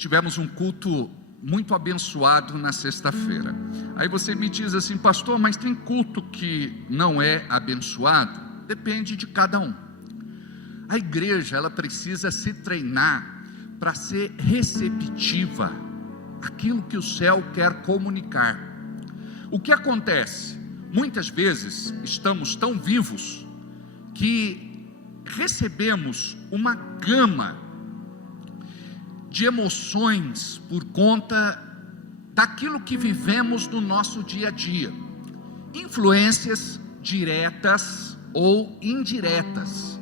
tivemos um culto muito abençoado na sexta-feira. Aí você me diz assim: pastor, mas tem culto que não é abençoado? Depende de cada um. A igreja, ela precisa se treinar para ser receptiva àquilo que o céu quer comunicar. O que acontece? Muitas vezes estamos tão vivos que recebemos uma gama de emoções por conta daquilo que vivemos no nosso dia a dia, influências diretas ou indiretas,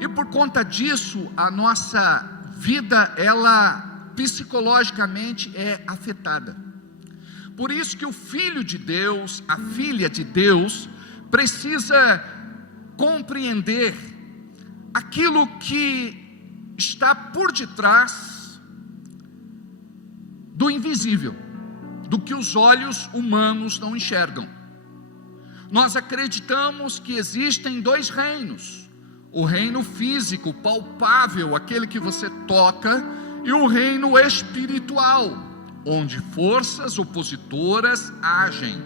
e por conta disso a nossa vida, ela psicologicamente é afetada. Por isso que o filho de Deus, a filha de Deus, precisa compreender aquilo que está por detrás do invisível, do que os olhos humanos não enxergam. Nós acreditamos que existem dois reinos: o reino físico, palpável, aquele que você toca, e o reino espiritual, onde forças opositoras agem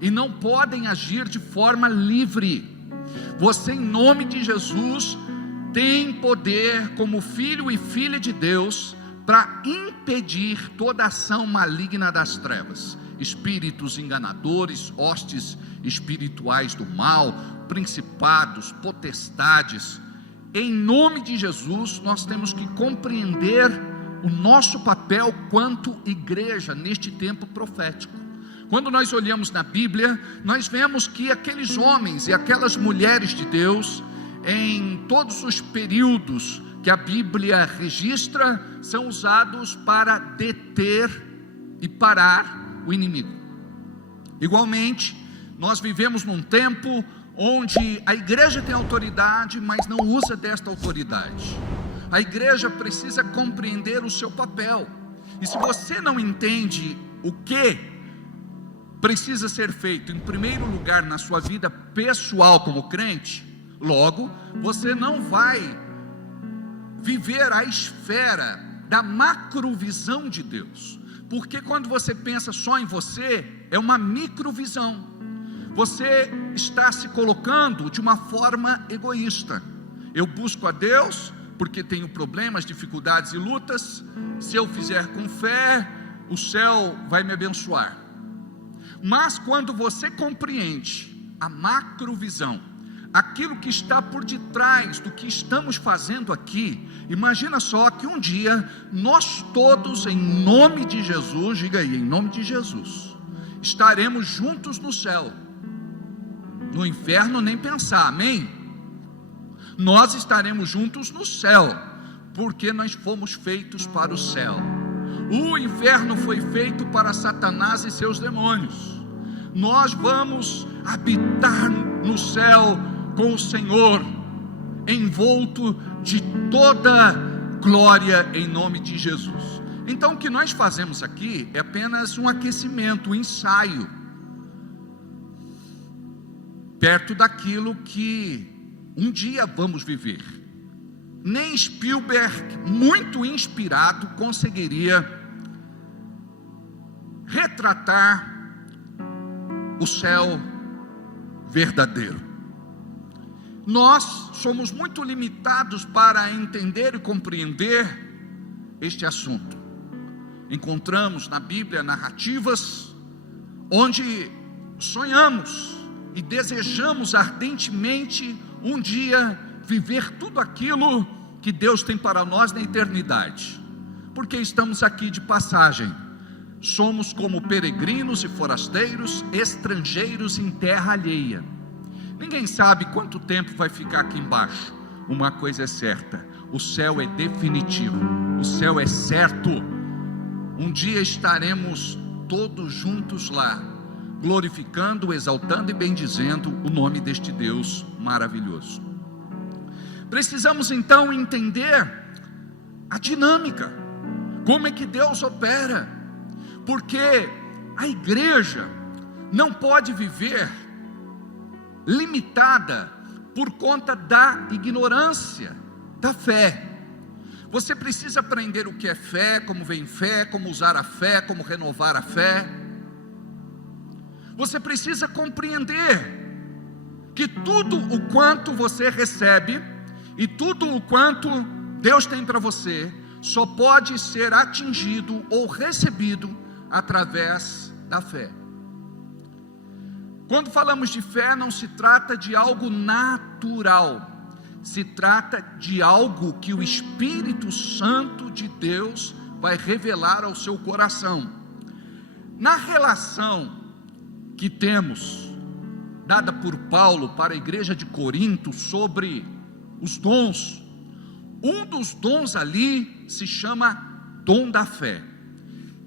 e não podem agir de forma livre. Você, em nome de Jesus, tem poder como filho e filha de Deus para impedir toda ação maligna das trevas, espíritos enganadores, hostes espirituais do mal, principados, potestades. Em nome de Jesus, nós temos que compreender o nosso papel quanto igreja neste tempo profético. Quando nós olhamos na Bíblia, nós vemos que aqueles homens e aquelas mulheres de Deus, em todos os períodos que a Bíblia registra, são usados para deter e parar o inimigo. Igualmente, nós vivemos num tempo onde a igreja tem autoridade, mas não usa desta autoridade. A igreja precisa compreender o seu papel, e se você não entende o que precisa ser feito, em primeiro lugar na sua vida pessoal como crente, logo você não vai viver a esfera da macrovisão de Deus, porque quando você pensa só em você, é uma microvisão. Você está se colocando de uma forma egoísta. Eu busco a Deus porque tenho problemas, dificuldades e lutas. Se eu fizer com fé, o céu vai me abençoar. Mas quando você compreende a macrovisão, aquilo que está por detrás do que estamos fazendo aqui, imagina só que um dia nós todos, em nome de Jesus, diga aí, em nome de Jesus, estaremos juntos no céu. No inferno nem pensar, amém? Nós estaremos juntos no céu, porque nós fomos feitos para o céu. O inferno foi feito para Satanás e seus demônios. Nós vamos habitar no céu com o Senhor, envolto de toda glória, em nome de Jesus. Então o que nós fazemos aqui é apenas um aquecimento, um ensaio, perto daquilo que um dia vamos viver. Nem Spielberg, muito inspirado, conseguiria retratar o céu verdadeiro. Nós somos muito limitados para entender e compreender este assunto. Encontramos na Bíblia narrativas onde sonhamos e desejamos ardentemente um dia viver tudo aquilo que Deus tem para nós na eternidade, porque estamos aqui de passagem. Somos como peregrinos e forasteiros, estrangeiros em terra alheia. Ninguém sabe quanto tempo vai ficar aqui embaixo. Uma coisa é certa: o céu é definitivo, o céu é certo. Um dia estaremos todos juntos lá, glorificando, exaltando e bendizendo o nome deste Deus maravilhoso. Precisamos então entender a dinâmica, como é que Deus opera, porque a igreja não pode viver limitada por conta da ignorância da fé. Você precisa aprender o que é fé, como vem fé, como usar a fé, como renovar a fé. Você precisa compreender que tudo o quanto você recebe e tudo o quanto Deus tem para você só pode ser atingido ou recebido através da fé. Quando falamos de fé, não se trata de algo natural, se trata de algo que o Espírito Santo de Deus vai revelar ao seu coração. Na relação que temos, dada por Paulo para a igreja de Corinto, sobre os dons, um dos dons ali se chama dom da fé,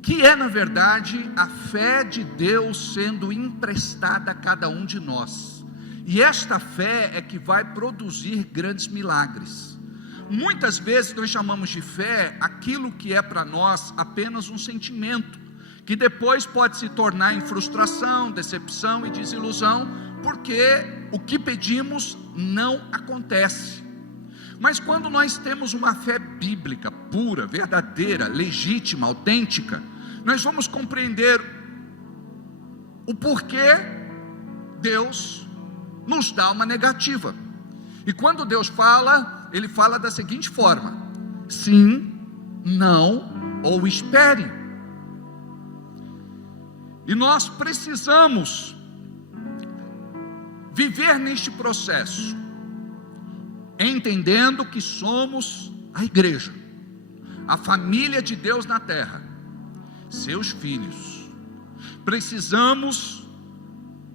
que é na verdade a fé de Deus sendo emprestada a cada um de nós, e esta fé é que vai produzir grandes milagres. Muitas vezes nós chamamos de fé aquilo que é para nós apenas um sentimento, que depois pode se tornar em frustração, decepção e desilusão, porque o que pedimos não acontece. Mas quando nós temos uma fé bíblica, pura, verdadeira, legítima, autêntica, nós vamos compreender o porquê Deus nos dá uma negativa. E quando Deus fala, Ele fala da seguinte forma: sim, não ou espere. E nós precisamos viver neste processo, entendendo que somos a igreja, a família de Deus na terra, seus filhos. Precisamos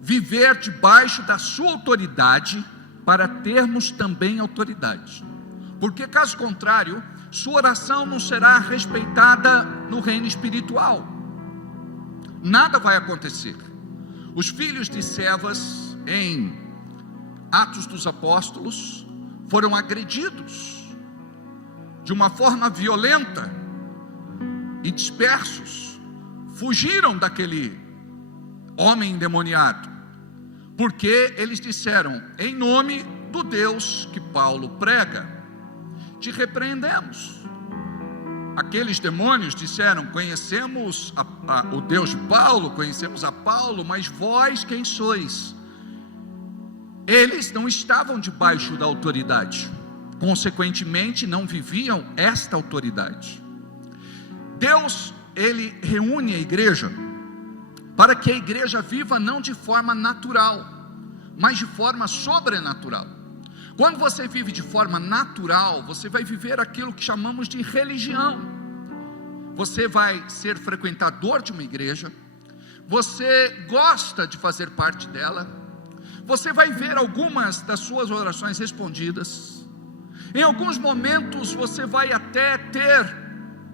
viver debaixo da sua autoridade para termos também autoridade, porque caso contrário, sua oração não será respeitada no reino espiritual, nada vai acontecer. Os filhos de Cefas, em Atos dos Apóstolos, foram agredidos de uma forma violenta e dispersos, fugiram daquele homem endemoniado, porque eles disseram: em nome do Deus que Paulo prega, te repreendemos. Aqueles demônios disseram: conhecemos o Deus de Paulo, conhecemos a Paulo, mas vós quem sois? Eles não estavam debaixo da autoridade, consequentemente não viviam esta autoridade. Deus, Ele reúne a igreja para que a igreja viva não de forma natural, mas de forma sobrenatural. Quando você vive de forma natural, você vai viver aquilo que chamamos de religião. Você vai ser frequentador de uma igreja, você gosta de fazer parte dela, você vai ver algumas das suas orações respondidas, em alguns momentos você vai até ter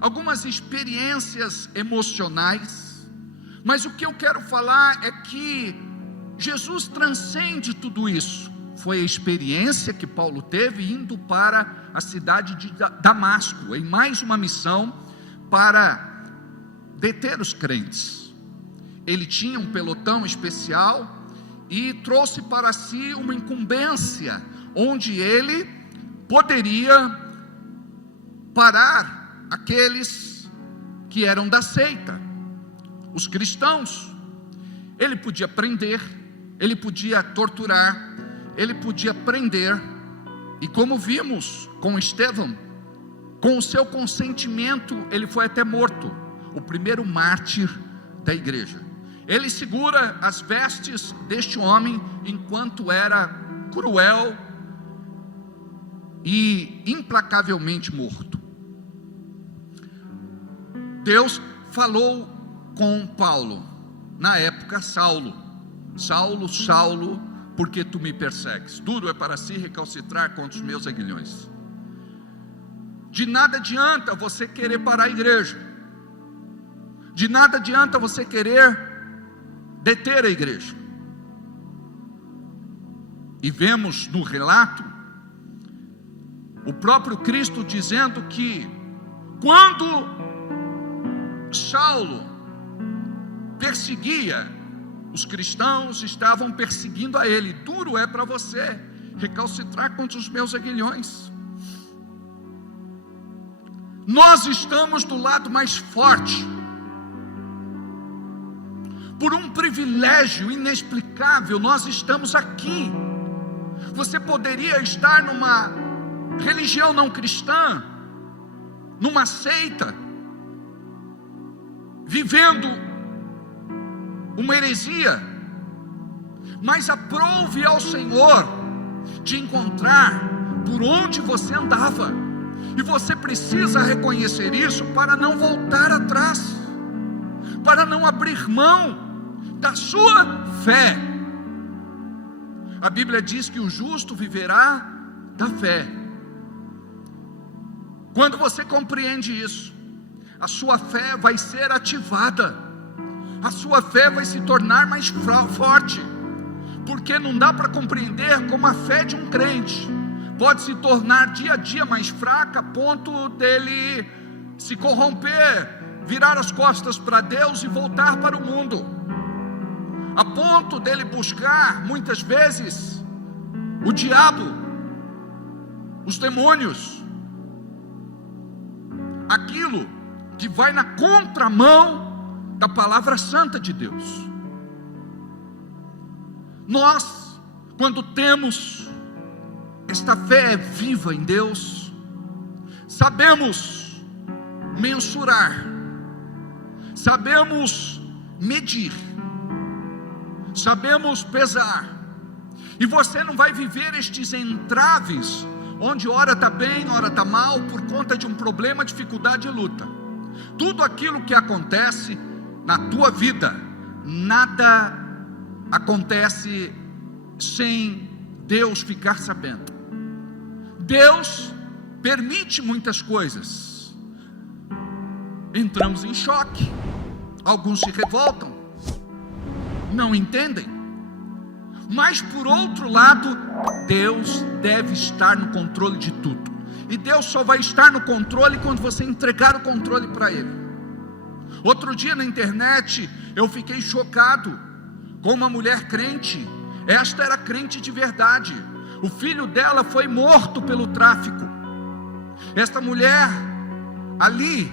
algumas experiências emocionais, mas o que eu quero falar é que Jesus transcende tudo isso. Foi a experiência que Paulo teve indo para a cidade de Damasco, em mais uma missão para deter os crentes. Ele tinha um pelotão especial e trouxe para si uma incumbência, onde ele poderia parar aqueles que eram da seita, os cristãos. Ele podia prender, ele podia torturar, ele podia prender, e como vimos com Estevão, com o seu consentimento, ele foi até morto, o primeiro mártir da igreja. Ele segura as vestes deste homem, enquanto era cruel e implacavelmente morto. Deus falou com Paulo, na época Saulo: Saulo, Saulo, por que tu me persegues? Duro é para si recalcitrar contra os meus aguilhões. De nada adianta você querer parar a igreja, de nada adianta você querer deter a igreja. E vemos no relato o próprio Cristo dizendo que quando Saulo perseguia os cristãos, estavam perseguindo a ele: duro é para você recalcitrar contra os meus aguilhões. Nós estamos do lado mais forte. Por um privilégio inexplicável, nós estamos aqui. Você poderia estar numa religião não cristã, numa seita, vivendo uma heresia, mas aprove ao Senhor te encontrar por onde você andava, e você precisa reconhecer isso para não voltar atrás, para não abrir mão da sua fé. A Bíblia diz que o justo viverá da fé. Quando você compreende isso, a sua fé vai ser ativada, a sua fé vai se tornar mais forte, porque não dá para compreender como a fé de um crente pode se tornar dia a dia mais fraca, a ponto dele se corromper, virar as costas para Deus e voltar para o mundo, a ponto dele buscar muitas vezes o diabo, os demônios, aquilo que vai na contramão da palavra santa de Deus. Nós, quando temos esta fé viva em Deus, sabemos mensurar, sabemos medir, sabemos pesar, e você não vai viver estes entraves, onde hora está bem, hora está mal, por conta de um problema, dificuldade e luta. Tudo aquilo que acontece na tua vida, nada acontece sem Deus ficar sabendo. Deus permite muitas coisas, entramos em choque, alguns se revoltam, não entendem, mas por outro lado, Deus deve estar no controle de tudo, e Deus só vai estar no controle quando você entregar o controle para Ele. Outro dia na internet, eu fiquei chocado com uma mulher crente. Esta era crente de verdade, o filho dela foi morto pelo tráfico. Esta mulher, ali,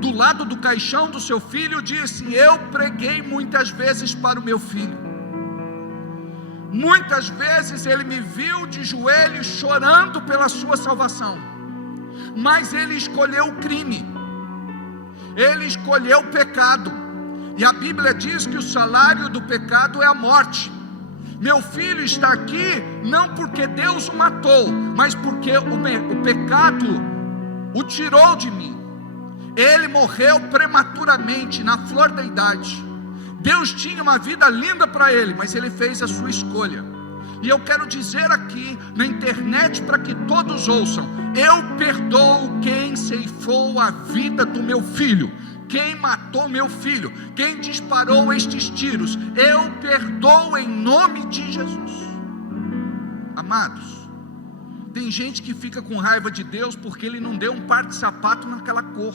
do lado do caixão do seu filho, disse: eu preguei muitas vezes para o meu filho, muitas vezes ele me viu de joelhos chorando pela sua salvação, mas ele escolheu o crime, ele escolheu o pecado, e a Bíblia diz que o salário do pecado é a morte. Meu filho está aqui não porque Deus o matou, mas porque o pecado o tirou de mim. Ele morreu prematuramente, na flor da idade. Deus tinha uma vida linda para ele, mas ele fez a sua escolha. E eu quero dizer aqui na internet, para que todos ouçam: eu perdoo quem ceifou a vida do meu filho, quem matou meu filho, quem disparou estes tiros. Eu perdoo em nome de Jesus. Amados, tem gente que fica com raiva de Deus porque Ele não deu um par de sapato naquela cor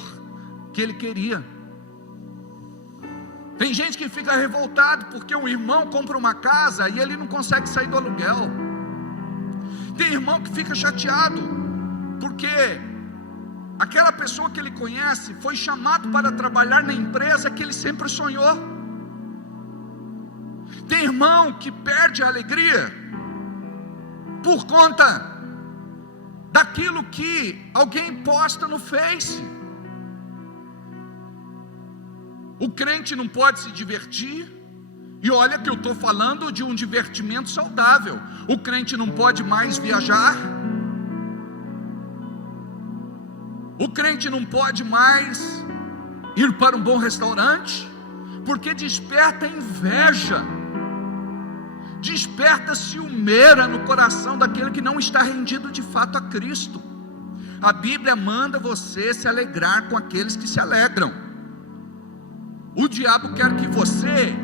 que ele queria. Tem gente que fica revoltado porque um irmão compra uma casa e ele não consegue sair do aluguel. Tem irmão que fica chateado porque aquela pessoa que ele conhece foi chamado para trabalhar na empresa que ele sempre sonhou. Tem irmão que perde a alegria por conta daquilo que alguém posta no Face. O crente não pode se divertir, e olha que eu estou falando de um divertimento saudável. O crente não pode mais viajar, o crente não pode mais ir para um bom restaurante, porque desperta inveja, desperta ciumeira no coração daquele que não está rendido de fato a Cristo. A Bíblia manda você se alegrar com aqueles que se alegram. O diabo quer que você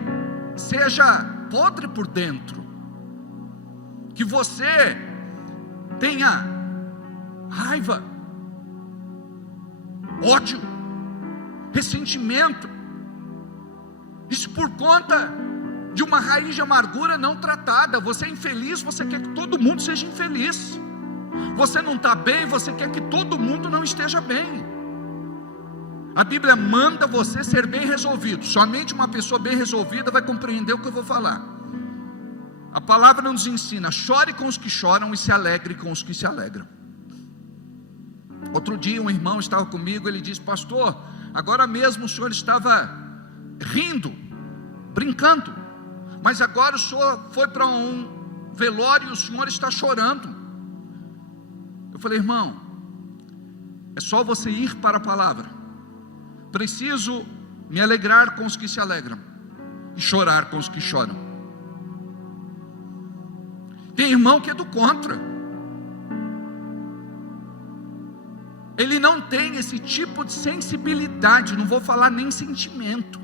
seja podre por dentro, que você tenha raiva, ódio, ressentimento. Isso por conta de uma raiz de amargura não tratada. Você é infeliz, você quer que todo mundo seja infeliz. Você não está bem, você quer que todo mundo não esteja bem. A Bíblia manda você ser bem resolvido. Somente uma pessoa bem resolvida vai compreender o que eu vou falar. A palavra nos ensina: chore com os que choram e se alegre com os que se alegram. Outro dia um irmão estava comigo, ele disse: pastor, agora mesmo o senhor estava rindo, brincando, mas agora o senhor foi para um velório e o senhor está chorando. Eu falei: irmão, é só você ir para a palavra. Preciso me alegrar com os que se alegram e chorar com os que choram. Tem irmão que é do contra. Ele não tem esse tipo de sensibilidade, não vou falar nem sentimento.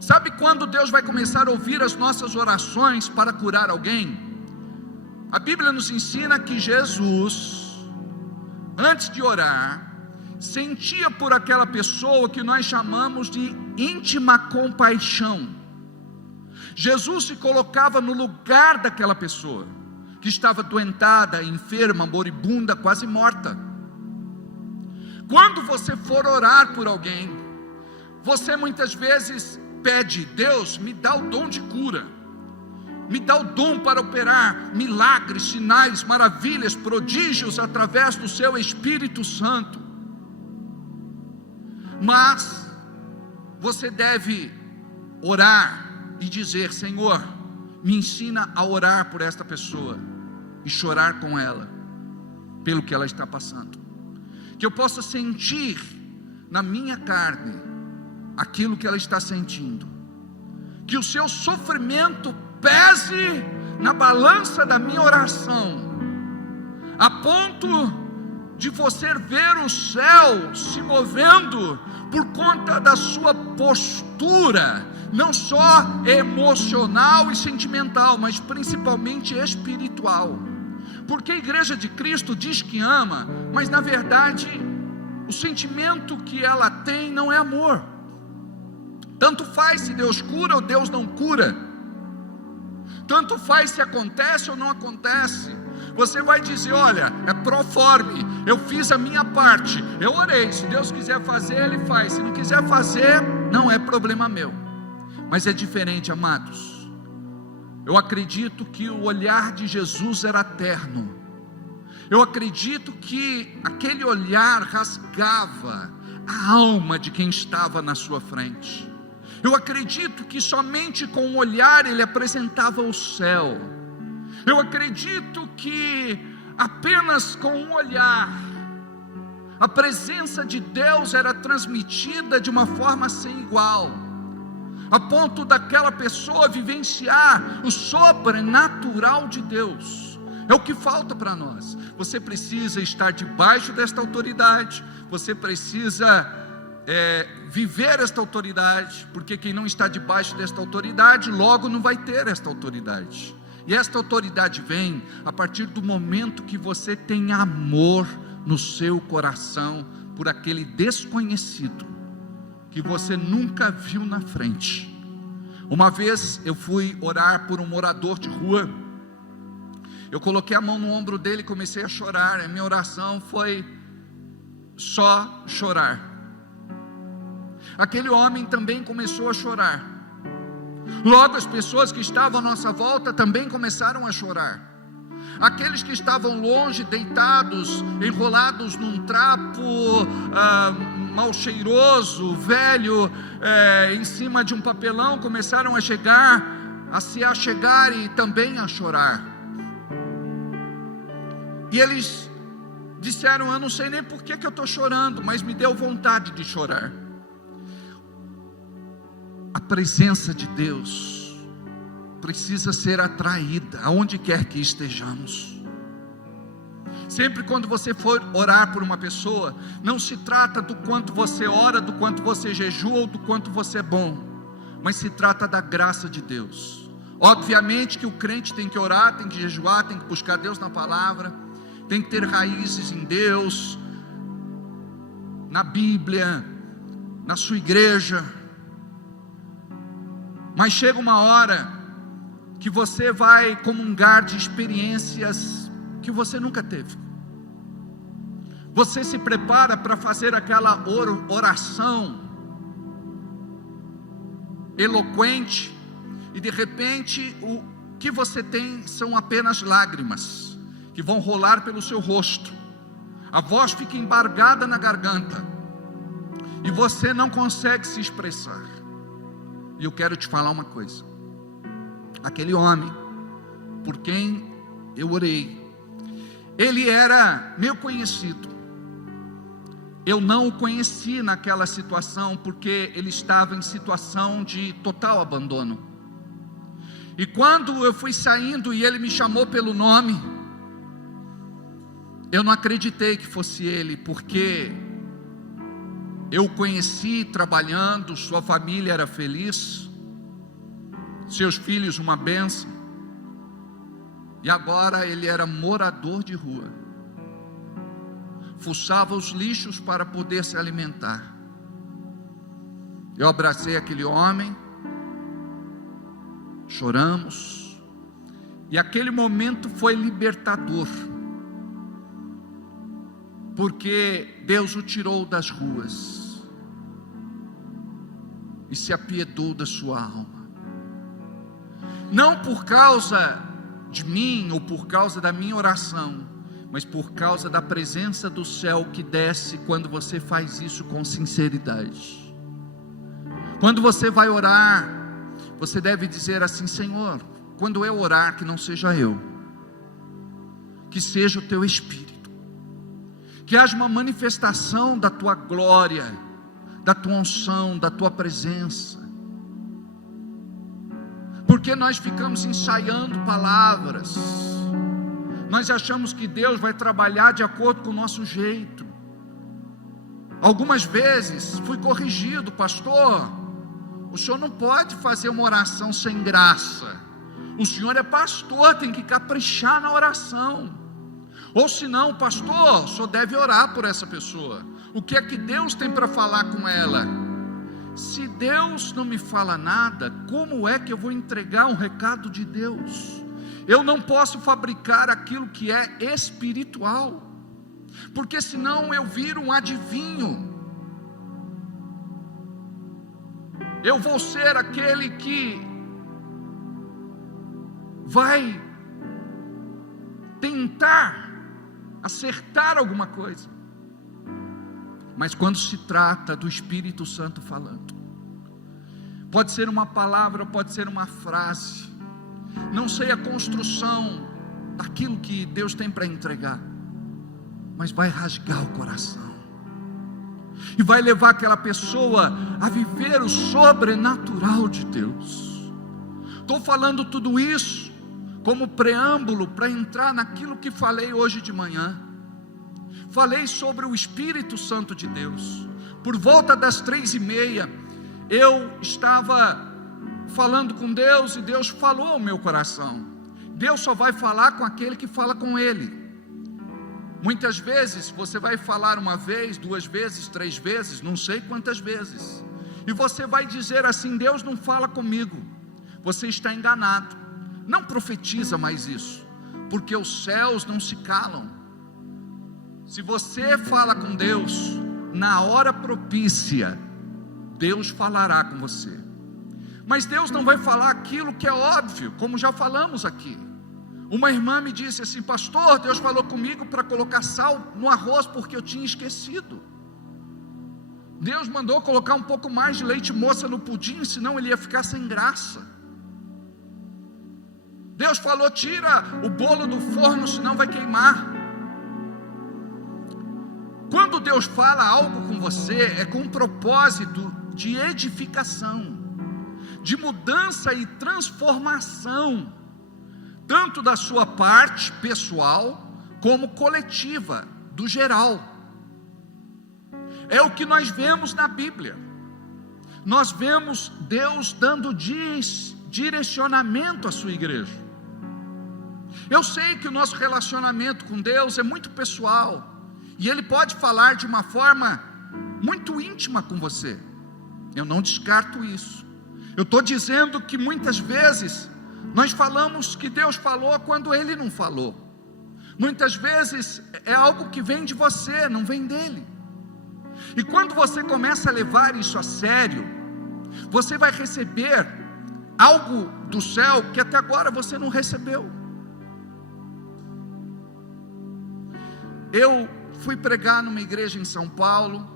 Sabe quando Deus vai começar a ouvir as nossas orações para curar alguém? A Bíblia nos ensina que Jesus, antes de orar, sentia por aquela pessoa que nós chamamos de íntima compaixão. Jesus se colocava no lugar daquela pessoa que estava doentada, enferma, moribunda, quase morta. Quando você for orar por alguém, você muitas vezes pede: Deus, me dá o dom de cura, me dá o dom para operar milagres, sinais, maravilhas, prodígios através do seu Espírito Santo. Mas você deve orar e dizer: Senhor, me ensina a orar por esta pessoa e chorar com ela pelo que ela está passando, que eu possa sentir na minha carne aquilo que ela está sentindo, que o seu sofrimento pese na balança da minha oração, a ponto de você ver o céu se movendo por conta da sua postura, não só emocional e sentimental, mas principalmente espiritual. Porque a igreja de Cristo diz que ama, mas na verdade o sentimento que ela tem não é amor. Tanto faz se Deus cura ou Deus não cura, tanto faz se acontece ou não acontece. Você vai dizer: olha, é proforme, eu fiz a minha parte, eu orei, se Deus quiser fazer, Ele faz, se não quiser fazer, não é problema meu. Mas é diferente, amados. Eu acredito que o olhar de Jesus era terno. Eu acredito que aquele olhar rasgava a alma de quem estava na sua frente. Eu acredito que somente com o olhar ele apresentava o céu. Eu acredito que apenas com um olhar a presença de Deus era transmitida de uma forma sem igual, a ponto daquela pessoa vivenciar o sobrenatural de Deus. É o que falta para nós. Você precisa estar debaixo desta autoridade, você precisa viver esta autoridade, porque quem não está debaixo desta autoridade, logo não vai ter esta autoridade. E esta autoridade vem a partir do momento que você tem amor no seu coração por aquele desconhecido que você nunca viu na frente. Uma vez eu fui orar por um morador de rua. Eu coloquei a mão no ombro dele e comecei a chorar. A minha oração foi só chorar. Aquele homem também começou a chorar. Logo as pessoas que estavam à nossa volta também começaram a chorar. Aqueles que estavam longe, deitados, enrolados num trapo mal cheiroso, velho, em cima de um papelão, começaram a se achegar e também a chorar. E eles disseram: eu não sei nem por que eu estou chorando, mas me deu vontade de chorar. A presença de Deus precisa ser atraída aonde quer que estejamos. Sempre quando você for orar por uma pessoa, não se trata do quanto você ora, do quanto você jejua ou do quanto você é bom, mas se trata da graça de Deus. Obviamente que o crente tem que orar, tem que jejuar, tem que buscar Deus na palavra, tem que ter raízes em Deus, na Bíblia, na sua igreja. Mas chega uma hora que você vai comungar de experiências que você nunca teve. Você se prepara para fazer aquela oração eloquente, e de repente o que você tem são apenas lágrimas que vão rolar pelo seu rosto, a voz fica embargada na garganta e você não consegue se expressar. E eu quero te falar uma coisa: aquele homem por quem eu orei, ele era meu conhecido. Eu não o conheci naquela situação, porque ele estava em situação de total abandono. E quando eu fui saindo e ele me chamou pelo nome, eu não acreditei que fosse ele, porque eu o conheci trabalhando, sua família era feliz, seus filhos uma bênção, e agora ele era morador de rua. Fuçava os lixos para poder se alimentar. Eu abracei aquele homem, choramos, e aquele momento foi libertador, porque Deus o tirou das ruas e se apiedou da sua alma, não por causa de mim ou por causa da minha oração, mas por causa da presença do céu que desce quando você faz isso com sinceridade. Quando você vai orar, você deve dizer assim: Senhor, quando eu orar, que não seja eu, que seja o teu Espírito, que haja uma manifestação da tua glória, da tua unção, da tua presença. Porque nós ficamos ensaiando palavras, nós achamos que Deus vai trabalhar de acordo com o nosso jeito. Algumas vezes fui corrigido: pastor, o senhor não pode fazer uma oração sem graça, o senhor é pastor, tem que caprichar na oração. Ou senão, pastor, o senhor deve orar por essa pessoa, o que é que Deus tem para falar com ela? Se Deus não me fala nada, como é que eu vou entregar um recado de Deus? Eu não posso fabricar aquilo que é espiritual, porque senão eu viro um adivinho. Eu vou ser aquele que vai tentar acertar alguma coisa. Mas quando se trata do Espírito Santo falando, pode ser uma palavra, pode ser uma frase, não sei a construção daquilo que Deus tem para entregar, mas vai rasgar o coração e vai levar aquela pessoa a viver o sobrenatural de Deus. Estou falando tudo isso como preâmbulo para entrar naquilo que falei hoje de manhã. Falei sobre o Espírito Santo de Deus. Por volta das 3:30, eu estava falando com Deus, e Deus falou ao meu coração. Deus só vai falar com aquele que fala com Ele. Muitas vezes você vai falar uma vez, 2 vezes, 3 vezes, não sei quantas vezes, e você vai dizer assim: Deus não fala comigo. Você está enganado. Não profetiza mais isso, porque os céus não se calam. Se você fala com Deus, na hora propícia, Deus falará com você. Mas Deus não vai falar aquilo que é óbvio, como já falamos aqui. Uma irmã me disse assim: pastor, Deus falou comigo para colocar sal no arroz, porque eu tinha esquecido. Deus mandou colocar um pouco mais de leite moça no pudim, senão ele ia ficar sem graça. Deus falou: tira o bolo do forno, senão vai queimar. Quando Deus fala algo com você, é com um propósito de edificação, de mudança e transformação, tanto da sua parte pessoal, como coletiva, do geral. É o que nós vemos na Bíblia. Nós vemos Deus dando direcionamento à sua igreja. Eu sei que o nosso relacionamento com Deus é muito pessoal, e Ele pode falar de uma forma muito íntima com você. Eu não descarto isso. Eu estou dizendo que muitas vezes nós falamos que Deus falou quando Ele não falou. Muitas vezes é algo que vem de você, não vem dele. E quando você começa a levar isso a sério, você vai receber algo do céu que até agora você não recebeu. Eu fui pregar numa igreja em São Paulo,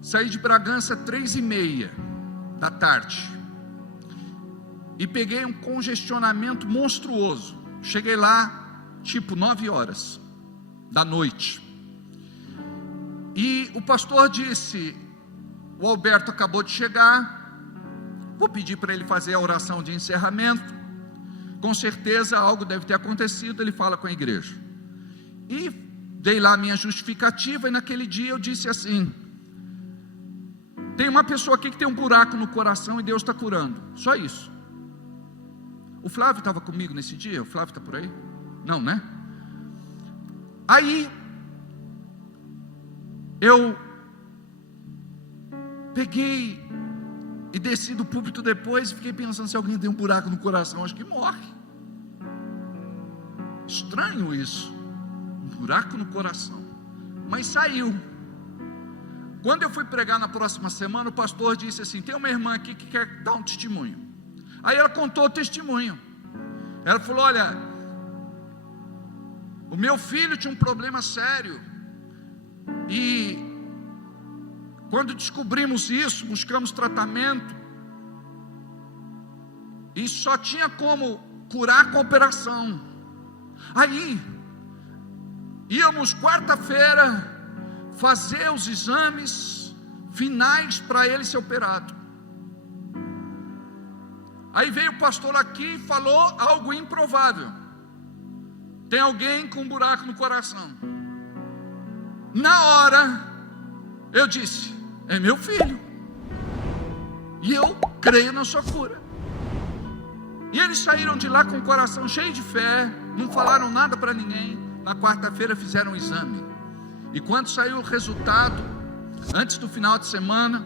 saí de Bragança 3h30 da tarde, e peguei um congestionamento monstruoso. Cheguei lá tipo 9 horas da noite, e o pastor disse: o Alberto acabou de chegar, vou pedir para ele fazer a oração de encerramento, com certeza algo deve ter acontecido, ele fala com a igreja. E dei lá a minha justificativa, e naquele dia eu disse assim: tem uma pessoa aqui que tem um buraco no coração e Deus está curando, só isso. O Flávio estava comigo nesse dia? O Flávio está por aí? Não, né? Aí eu peguei e desci do púlpito depois e fiquei pensando: se alguém tem um buraco no coração, acho que morre. Estranho isso, um buraco no coração. Mas saiu. Quando eu fui pregar na próxima semana, o pastor disse assim: tem uma irmã aqui que quer dar um testemunho. Aí ela contou o testemunho. Ela falou: olha, o meu filho tinha um problema sério, e quando descobrimos isso, buscamos tratamento, e só tinha como curar com operação. Aí íamos quarta-feira fazer os exames finais para ele ser operado. Aí veio o pastor aqui e falou algo improvável: tem alguém com um buraco no coração. Na hora eu disse: é meu filho, e eu creio na sua cura. E eles saíram de lá com o coração cheio de fé, não falaram nada para ninguém. Na quarta-feira fizeram um exame, e quando saiu o resultado, antes do final de semana,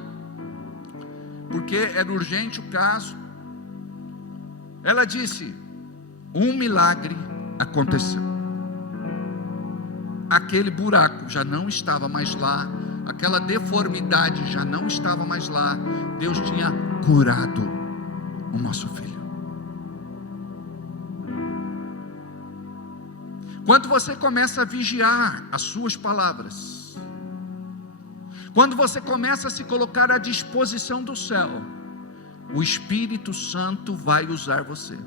porque era urgente o caso, ela disse: um milagre aconteceu. Aquele buraco já não estava mais lá, aquela deformidade já não estava mais lá. Deus tinha curado o nosso filho. Quando você começa a vigiar as suas palavras, quando você começa a se colocar à disposição do céu, o Espírito Santo vai usar você.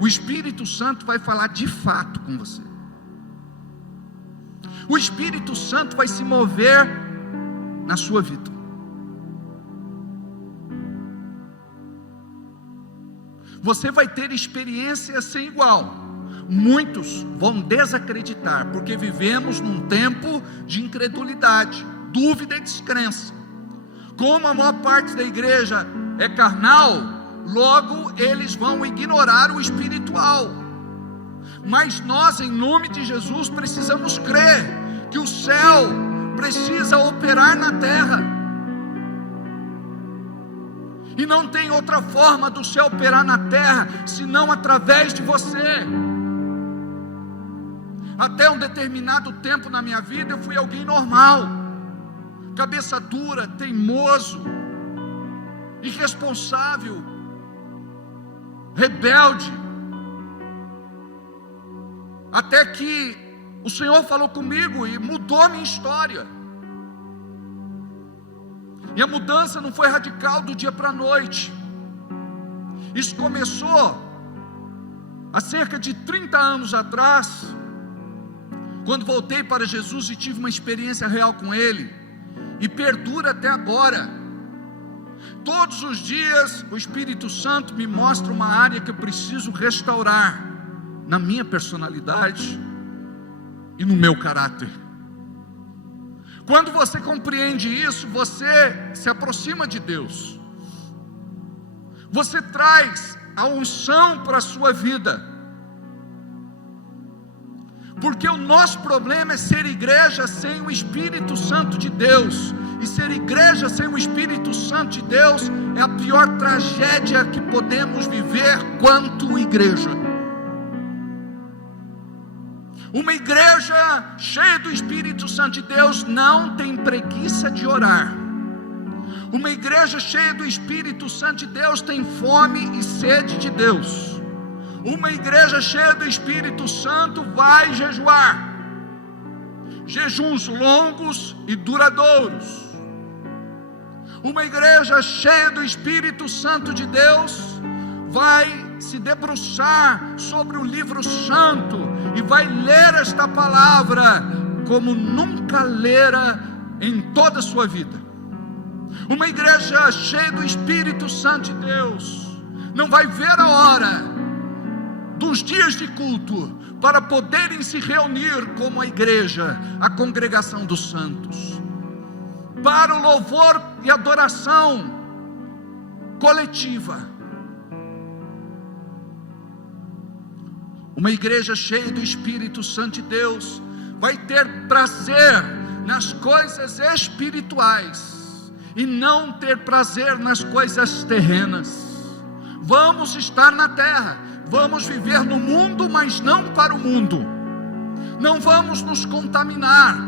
O Espírito Santo vai falar de fato com você. O Espírito Santo vai se mover na sua vida. Você vai ter experiência sem igual. Muitos vão desacreditar, porque vivemos num tempo de incredulidade, dúvida e descrença. Como a maior parte da igreja é carnal, logo eles vão ignorar o espiritual. Mas nós, em nome de Jesus, precisamos crer que o céu precisa operar na terra, e não tem outra forma do céu operar na terra senão através de você. Até um determinado tempo na minha vida eu fui alguém normal, cabeça dura, teimoso, irresponsável, rebelde, até que o Senhor falou comigo e mudou a minha história. E a mudança não foi radical do dia para a noite. Isso começou há cerca de 30 anos atrás, quando voltei para Jesus e tive uma experiência real com Ele, e perdura até agora. Todos os dias o Espírito Santo me mostra uma área que eu preciso restaurar na minha personalidade e no meu caráter. Quando você compreende isso, você se aproxima de Deus, você traz a unção para a sua vida, porque o nosso problema é ser igreja sem o Espírito Santo de Deus, e ser igreja sem o Espírito Santo de Deus é a pior tragédia que podemos viver quanto igreja. Uma igreja cheia do Espírito Santo de Deus não tem preguiça de orar. Uma igreja cheia do Espírito Santo de Deus tem fome e sede de Deus. Uma igreja cheia do Espírito Santo vai jejuar, jejuns longos e duradouros. Uma igreja cheia do Espírito Santo de Deus vai se debruçar sobre o livro santo e vai ler esta palavra como nunca lera em toda a sua vida. Uma igreja cheia do Espírito Santo de Deus não vai ver a hora dos dias de culto para poderem se reunir como a igreja, a congregação dos santos, para o louvor e adoração coletiva. Uma igreja cheia do Espírito Santo de Deus vai ter prazer nas coisas espirituais e não ter prazer nas coisas terrenas. Vamos estar na terra, vamos viver no mundo, mas não para o mundo. Não vamos nos contaminar.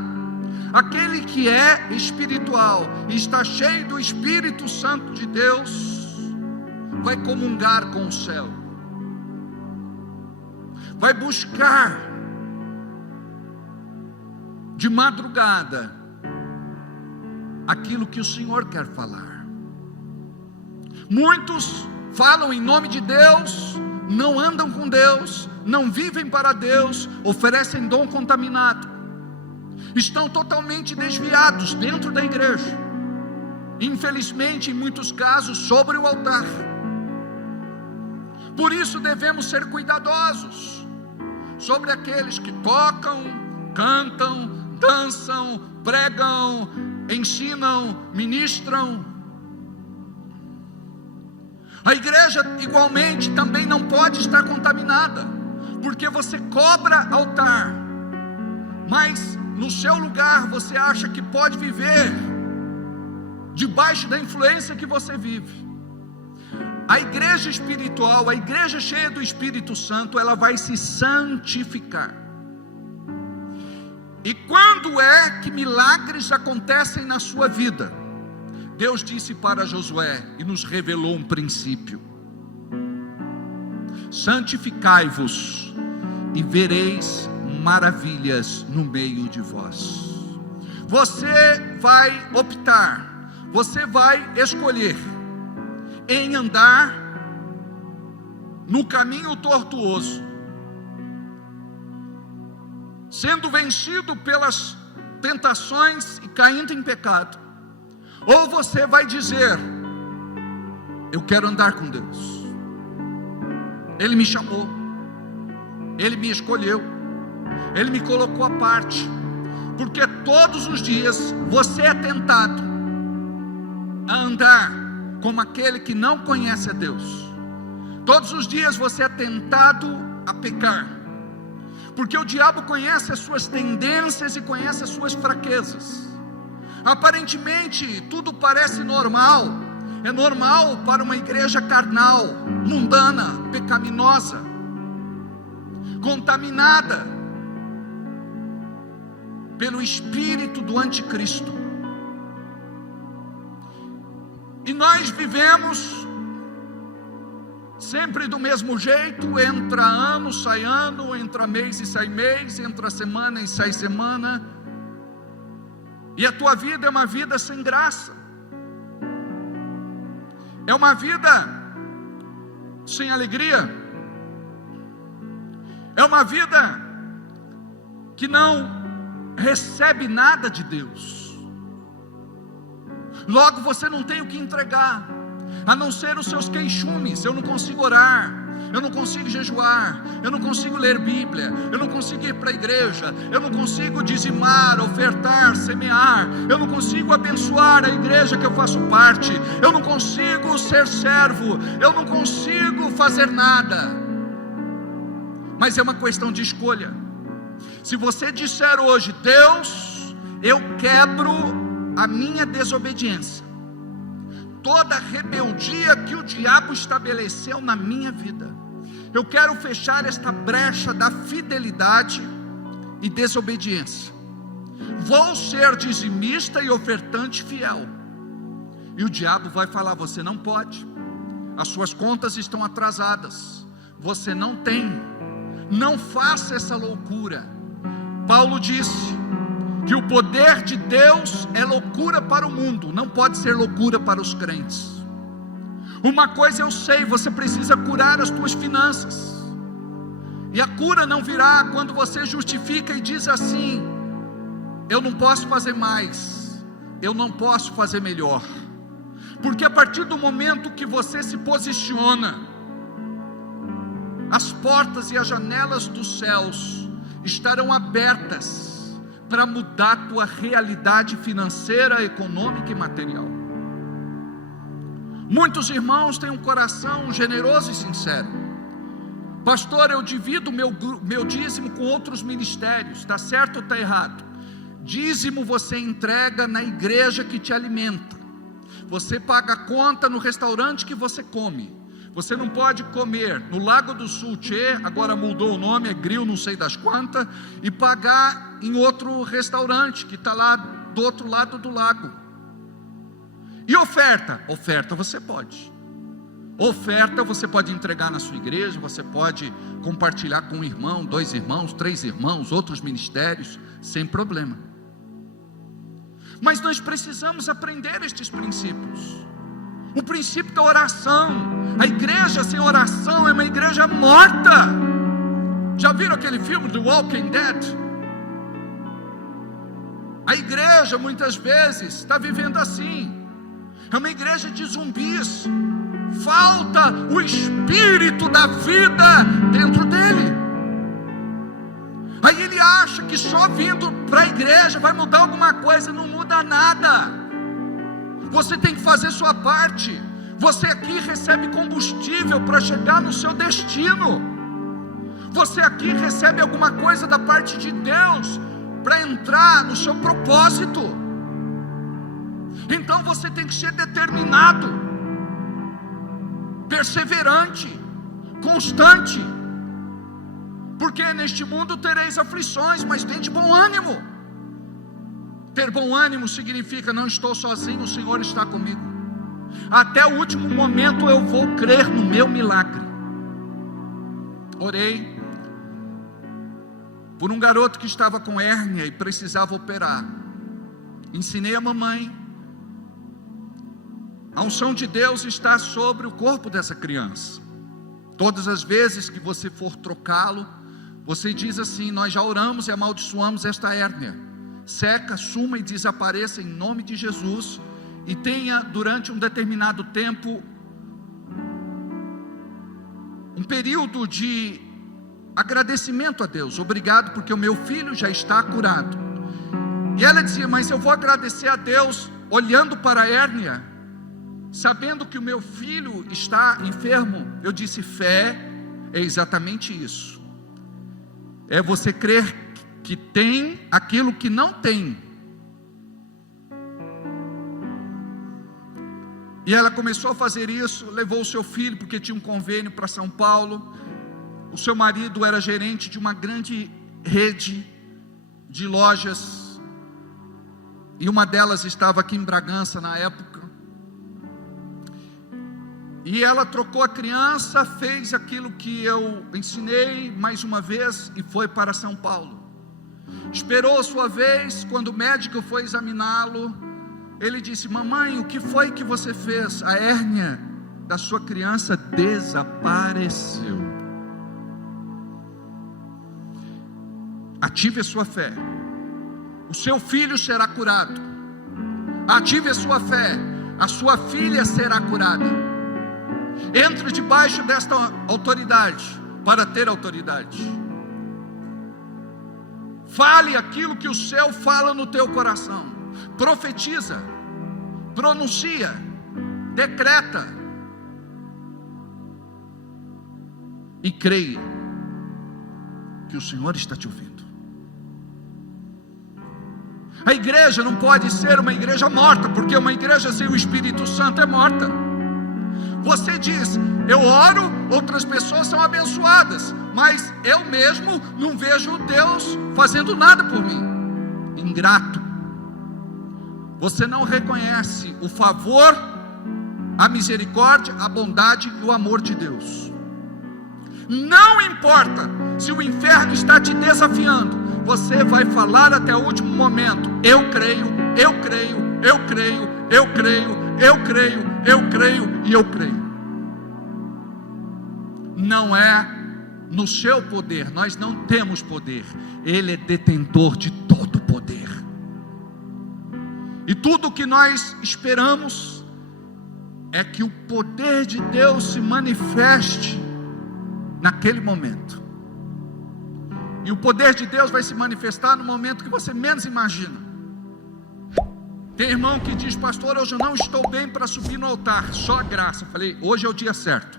Aquele que é espiritual e está cheio do Espírito Santo de Deus vai comungar com o céu, vai buscar de madrugada aquilo que o Senhor quer falar. Muitos falam em nome de Deus, não andam com Deus, não vivem para Deus, oferecem dom contaminado, estão totalmente desviados dentro da igreja, infelizmente em muitos casos sobre o altar. Por isso devemos ser cuidadosos sobre aqueles que tocam, cantam, dançam, pregam, ensinam, ministram. A igreja igualmente também não pode estar contaminada, porque você cobra altar, mas no seu lugar você acha que pode viver debaixo da influência que você vive. A igreja espiritual, a igreja cheia do Espírito Santo, ela vai se santificar. E quando é que milagres acontecem na sua vida? Deus disse para Josué e nos revelou um princípio: santificai-vos e vereis maravilhas no meio de vós. Você vai optar, você vai escolher em andar no caminho tortuoso, sendo vencido pelas tentações e caindo em pecado, ou você vai dizer: eu quero andar com Deus, Ele me chamou, Ele me escolheu, Ele me colocou à parte, porque todos os dias você é tentado a andar como aquele que não conhece a Deus. Todos os dias você é tentado a pecar, porque o diabo conhece as suas tendências e conhece as suas fraquezas. Aparentemente tudo parece normal, é normal para uma igreja carnal, mundana, pecaminosa, contaminada pelo espírito do anticristo. E nós vivemos sempre do mesmo jeito, entra ano, sai ano, entra mês e sai mês, entra semana e sai semana, e a tua vida é uma vida sem graça, é uma vida sem alegria, é uma vida que não recebe nada de Deus. Logo você não tem o que entregar, a não ser os seus queixumes. Eu não consigo orar, eu não consigo jejuar, eu não consigo ler Bíblia, eu não consigo ir para a igreja, eu não consigo dizimar, ofertar, semear, eu não consigo abençoar a igreja que eu faço parte, eu não consigo ser servo, eu não consigo fazer nada. Mas é uma questão de escolha. Se você disser hoje: Deus, eu quebro a minha desobediência, toda a rebeldia que o diabo estabeleceu na minha vida, eu quero fechar esta brecha da fidelidade, e desobediência. Vou ser dizimista e ofertante fiel. E o diabo vai falar: você não pode, as suas contas estão atrasadas, você não tem, não faça essa loucura. Paulo disse que o poder de Deus é loucura para o mundo, não pode ser loucura para os crentes. Uma coisa eu sei: você precisa curar as tuas finanças, e a cura não virá quando você justifica e diz assim: eu não posso fazer mais, eu não posso fazer melhor. Porque a partir do momento que você se posiciona, as portas e as janelas dos céus estarão abertas para mudar a tua realidade financeira, econômica e material. Muitos irmãos têm um coração generoso e sincero: pastor, eu divido meu dízimo com outros ministérios. Está certo ou está errado? Dízimo você entrega na igreja que te alimenta. Você paga a conta no restaurante que você come. Você não pode comer no Lago do Sul, agora mudou o nome, é Grill não sei das quantas, e pagar em outro restaurante que está lá do outro lado do lago. E oferta? Oferta você pode. Oferta você pode entregar na sua igreja, você pode compartilhar com um irmão, 2 irmãos, 3 irmãos, outros ministérios, sem problema. Mas nós precisamos aprender estes princípios. O princípio da oração. A igreja sem oração é uma igreja morta. Já viram aquele filme do Walking Dead? A igreja muitas vezes está vivendo assim. É uma igreja de zumbis. Falta o espírito da vida dentro dele. Aí ele acha que só vindo para a igreja vai mudar alguma coisa. Não muda nada. Você tem que fazer sua parte. Você aqui recebe combustível para chegar no seu destino. Você aqui recebe alguma coisa da parte de Deus para entrar no seu propósito. Então você tem que ser determinado, perseverante, constante. Porque neste mundo tereis aflições, mas tende bom ânimo. Ter bom ânimo significa: não estou sozinho, o Senhor está comigo. Até o último momento eu vou crer no meu milagre. Orei por um garoto que estava com hérnia e precisava operar. Ensinei a mamãe. A unção de Deus está sobre o corpo dessa criança. Todas as vezes que você for trocá-lo, você diz assim: nós já oramos e amaldiçoamos esta hérnia. Seca, suma e desapareça em nome de Jesus. E tenha durante um determinado tempo um período de agradecimento a Deus. Obrigado porque o meu filho já está curado. E ela dizia: mas eu vou agradecer a Deus olhando para a hérnia, sabendo que o meu filho está enfermo. Eu disse: fé é exatamente isso. É você crer que tem aquilo que não tem. E ela começou a fazer isso, levou o seu filho, porque tinha um convênio para São Paulo. O seu marido era gerente de uma grande rede de lojas, e uma delas estava aqui em Bragança na época. E ela trocou a criança, fez aquilo que eu ensinei mais uma vez e foi para São Paulo. Esperou a sua vez. Quando o médico foi examiná-lo, ele disse: mamãe, o que foi que você fez? A hérnia da sua criança desapareceu. Ative a sua fé. O seu filho será curado. Ative a sua fé. A sua filha será curada. Entre debaixo desta autoridade para ter autoridade. Fale aquilo que o céu fala no teu coração. Profetiza, pronuncia, decreta e creia que o Senhor está te ouvindo. A igreja não pode ser uma igreja morta, porque uma igreja sem o Espírito Santo é morta. Você diz: eu oro, outras pessoas são abençoadas, mas eu mesmo não vejo Deus fazendo nada por mim. Ingrato. Você não reconhece o favor, a misericórdia, a bondade e o amor de Deus. Não importa se o inferno está te desafiando, você vai falar até o último momento: eu creio, eu creio, eu creio, eu creio, eu creio, eu creio e eu creio. Não é no seu poder, nós não temos poder, Ele é detentor de todo o poder. E tudo o que nós esperamos é que o poder de Deus se manifeste naquele momento. E o poder de Deus vai se manifestar no momento que você menos imagina. Tem irmão que diz: pastor, hoje eu não estou bem para subir no altar, só a graça. Eu falei: hoje é o dia certo.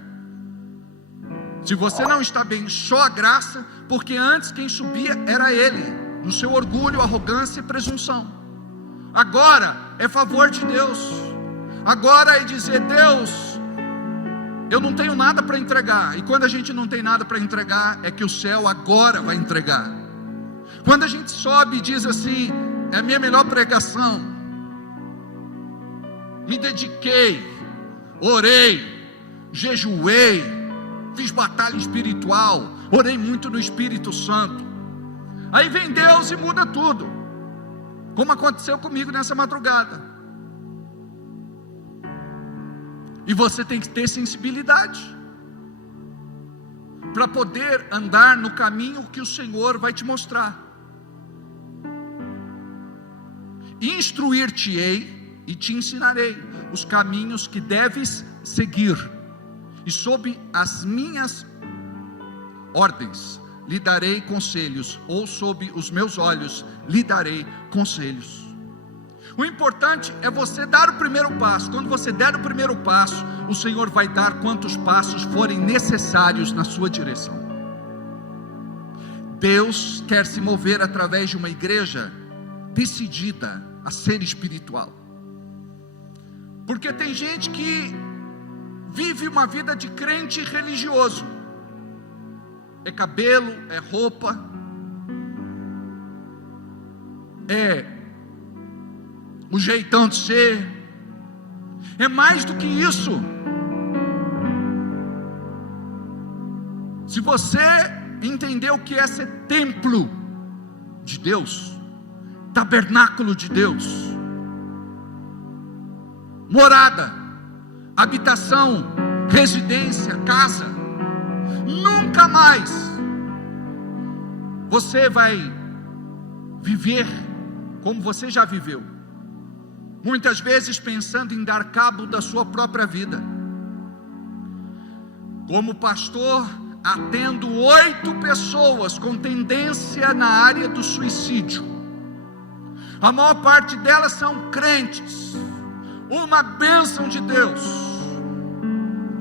Se você não está bem, só a graça, porque antes quem subia era ele, no seu orgulho, arrogância e presunção. Agora é favor de Deus. Agora é dizer: Deus, eu não tenho nada para entregar. E quando a gente não tem nada para entregar, é que o céu agora vai entregar. Quando a gente sobe e diz assim: é a minha melhor pregação, me dediquei, orei, jejuei, fiz batalha espiritual, orei muito no Espírito Santo. Aí vem Deus e muda tudo, como aconteceu comigo nessa madrugada. E você tem que ter sensibilidade para poder andar no caminho que o Senhor vai te mostrar. Instruir-te-ei e te ensinarei os caminhos que deves seguir, e sob as minhas ordens lhe darei conselhos, ou sob os meus olhos lhe darei conselhos. O importante é você dar o primeiro passo. Quando você der o primeiro passo, o Senhor vai dar quantos passos forem necessários na sua direção. Deus quer se mover através de uma igreja decidida a ser espiritual. Porque tem gente que vive uma vida de crente religioso. É cabelo, é roupa, é o jeitão de ser. É mais do que isso. Se você entender o que é ser templo de Deus, tabernáculo de Deus, morada, habitação, residência, casa, nunca mais você vai viver como você já viveu, muitas vezes pensando em dar cabo da sua própria vida. Como pastor, atendo 8 pessoas com tendência na área do suicídio. A maior parte delas são crentes, uma bênção de Deus,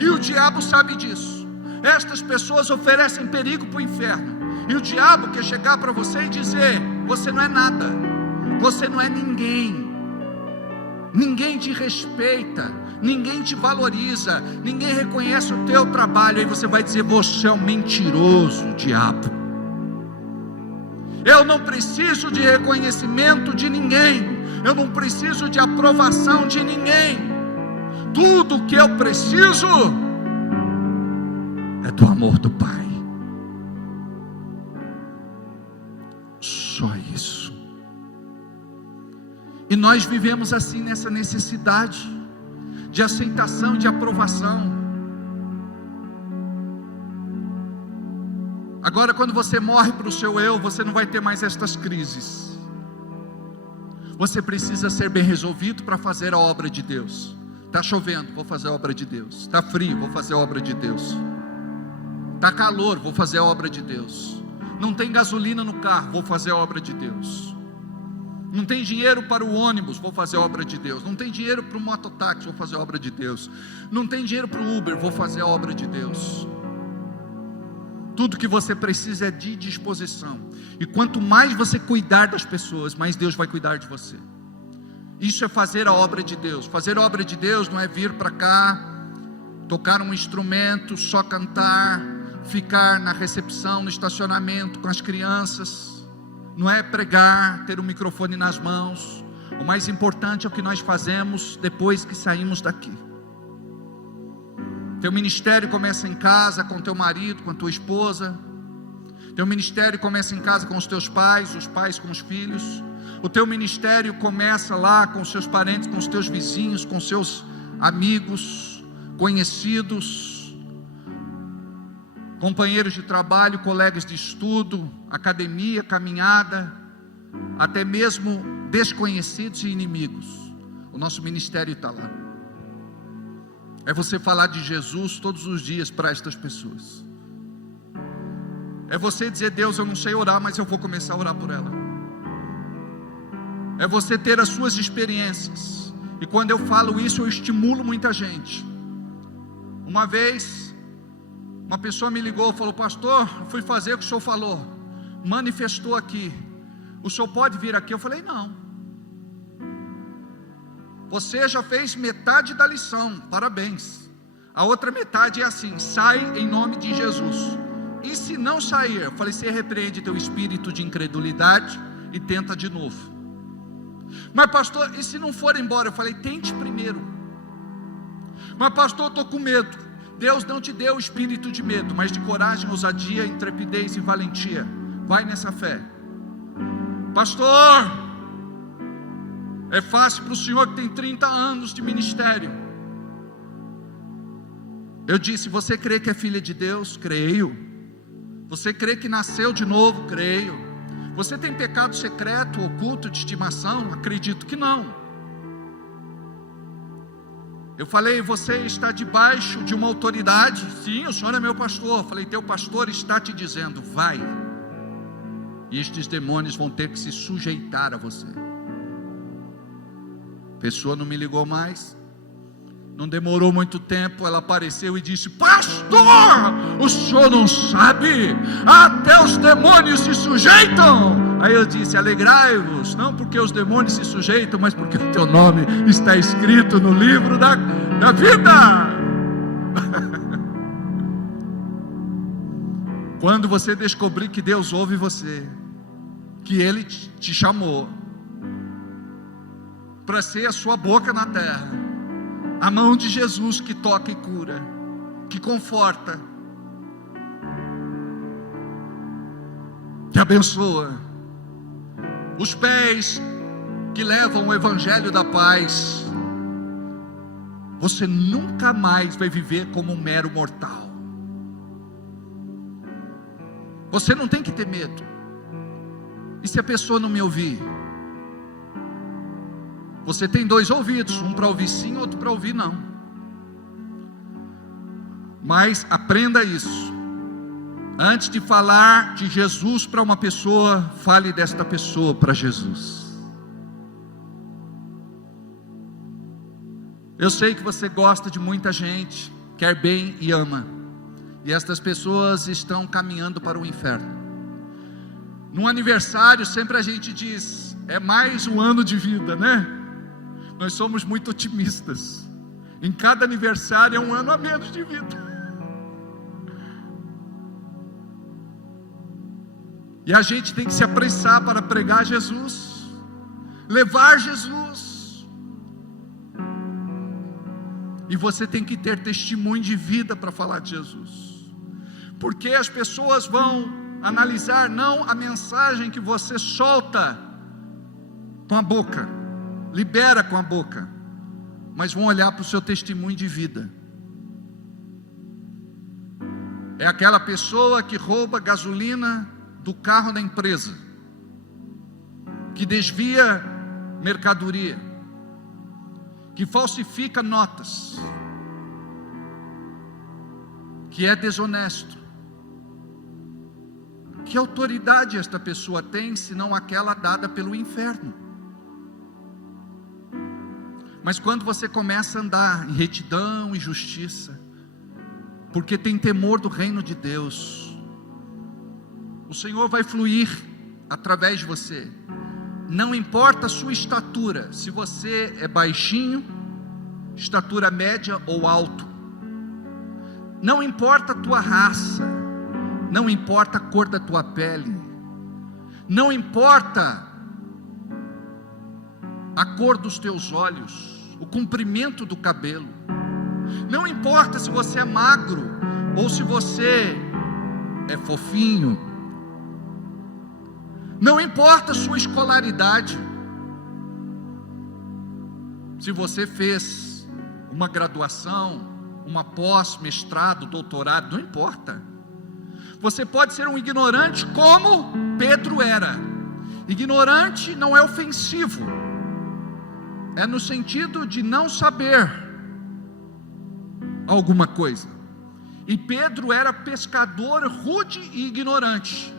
e o diabo sabe disso. Estas pessoas oferecem perigo para o inferno, e o diabo quer chegar para você e dizer: você não é nada, você não é ninguém, ninguém te respeita, ninguém te valoriza, ninguém reconhece o teu trabalho. Aí você vai dizer: você é um mentiroso, diabo. Eu não preciso de reconhecimento de ninguém, eu não preciso de aprovação de ninguém. Tudo que eu preciso é do amor do Pai. Só isso. E nós vivemos assim, nessa necessidade de aceitação e de aprovação. Agora, quando você morre para o seu eu, você não vai ter mais estas crises. Você precisa ser bem resolvido para fazer a obra de Deus. Está chovendo, vou fazer a obra de Deus. Está frio, vou fazer a obra de Deus. Está calor, vou fazer a obra de Deus. Não tem gasolina no carro, vou fazer a obra de Deus. Não tem dinheiro para o ônibus, vou fazer a obra de Deus. Não tem dinheiro para o mototáxi, vou fazer a obra de Deus. Não tem dinheiro para o Uber, vou fazer a obra de Deus. Tudo que você precisa é de disposição. E quanto mais você cuidar das pessoas, mais Deus vai cuidar de você. Isso é fazer a obra de Deus. Fazer a obra de Deus não é vir para cá, tocar um instrumento, só cantar, ficar na recepção, no estacionamento com as crianças, não é pregar, ter o microfone nas mãos. O mais importante é o que nós fazemos depois que saímos daqui. Teu ministério começa em casa, com teu marido, com a tua esposa. Teu ministério começa em casa com os teus pais, os pais com os filhos. O teu ministério começa lá com os seus parentes, com os teus vizinhos, com os seus amigos, conhecidos, companheiros de trabalho, colegas de estudo, academia, caminhada, até mesmo desconhecidos e inimigos. O nosso ministério está lá. É você falar de Jesus todos os dias para estas pessoas. É você dizer: Deus, eu não sei orar, mas eu vou começar a orar por ela. É você ter as suas experiências. E quando eu falo isso, eu estimulo muita gente. Uma vez, uma pessoa me ligou e falou: pastor, eu fui fazer o que o senhor falou, manifestou aqui, o senhor pode vir aqui? Eu falei: não. Você já fez metade da lição, parabéns. A outra metade é assim: sai em nome de Jesus. E se não sair? Eu falei: você repreende teu espírito de incredulidade e tenta de novo. Mas pastor, e se não for embora? Eu falei: tente primeiro. Mas pastor, eu estou com medo. Deus não te deu o espírito de medo, mas de coragem, ousadia, intrepidez e valentia. Vai nessa fé. Pastor, é fácil para o senhor que tem 30 anos de ministério. Eu disse: você crê que é filha de Deus? Creio. Você crê que nasceu de novo? Creio. Você tem pecado secreto, oculto, de estimação? Acredito que não. Eu falei: você está debaixo de uma autoridade? Sim, o senhor é meu pastor. Eu falei: teu pastor está te dizendo, vai. E estes demônios vão ter que se sujeitar a você. A pessoa não me ligou mais. Não demorou muito tempo, ela apareceu e disse: pastor, o senhor não sabe? Até os demônios se sujeitam. Aí eu disse: alegrai-vos, não porque os demônios se sujeitam, mas porque o teu nome está escrito no livro da vida. Quando você descobrir que Deus ouve você, que Ele te chamou para ser a sua boca na terra, a mão de Jesus que toca e cura, que conforta, que abençoa, os pés que levam o evangelho da paz, você nunca mais vai viver como um mero mortal. Você não tem que ter medo. E se a pessoa não me ouvir? Você tem 2 ouvidos, um para ouvir sim, outro para ouvir não. Mas aprenda isso. Antes de falar de Jesus para uma pessoa, fale desta pessoa para Jesus. Eu sei que você gosta de muita gente, quer bem e ama. E estas pessoas estão caminhando para o inferno. No aniversário sempre a gente diz: é mais um ano de vida, né? Nós somos muito otimistas. Em cada aniversário é um ano a menos de vida. E a gente tem que se apressar para pregar Jesus, levar Jesus. E você tem que ter testemunho de vida para falar de Jesus. Porque as pessoas vão analisar não a mensagem que você solta com a boca, libera com a boca, mas vão olhar para o seu testemunho de vida. É aquela pessoa que rouba gasolina do carro da empresa, que desvia mercadoria, que falsifica notas, que é desonesto. Que autoridade esta pessoa tem, senão aquela dada pelo inferno? Mas quando você começa a andar em retidão e justiça, porque tem temor do reino de Deus, o Senhor vai fluir através de você. Não importa a sua estatura, se você é baixinho, estatura média ou alto, não importa a tua raça, não importa a cor da tua pele, não importa a cor dos teus olhos, o comprimento do cabelo, não importa se você é magro ou se você é fofinho, não importa a sua escolaridade, se você fez uma graduação, uma pós, mestrado, doutorado, não importa. Você pode ser um ignorante como Pedro era. Ignorante não é ofensivo, é no sentido de não saber alguma coisa. E Pedro era pescador rude e ignorante.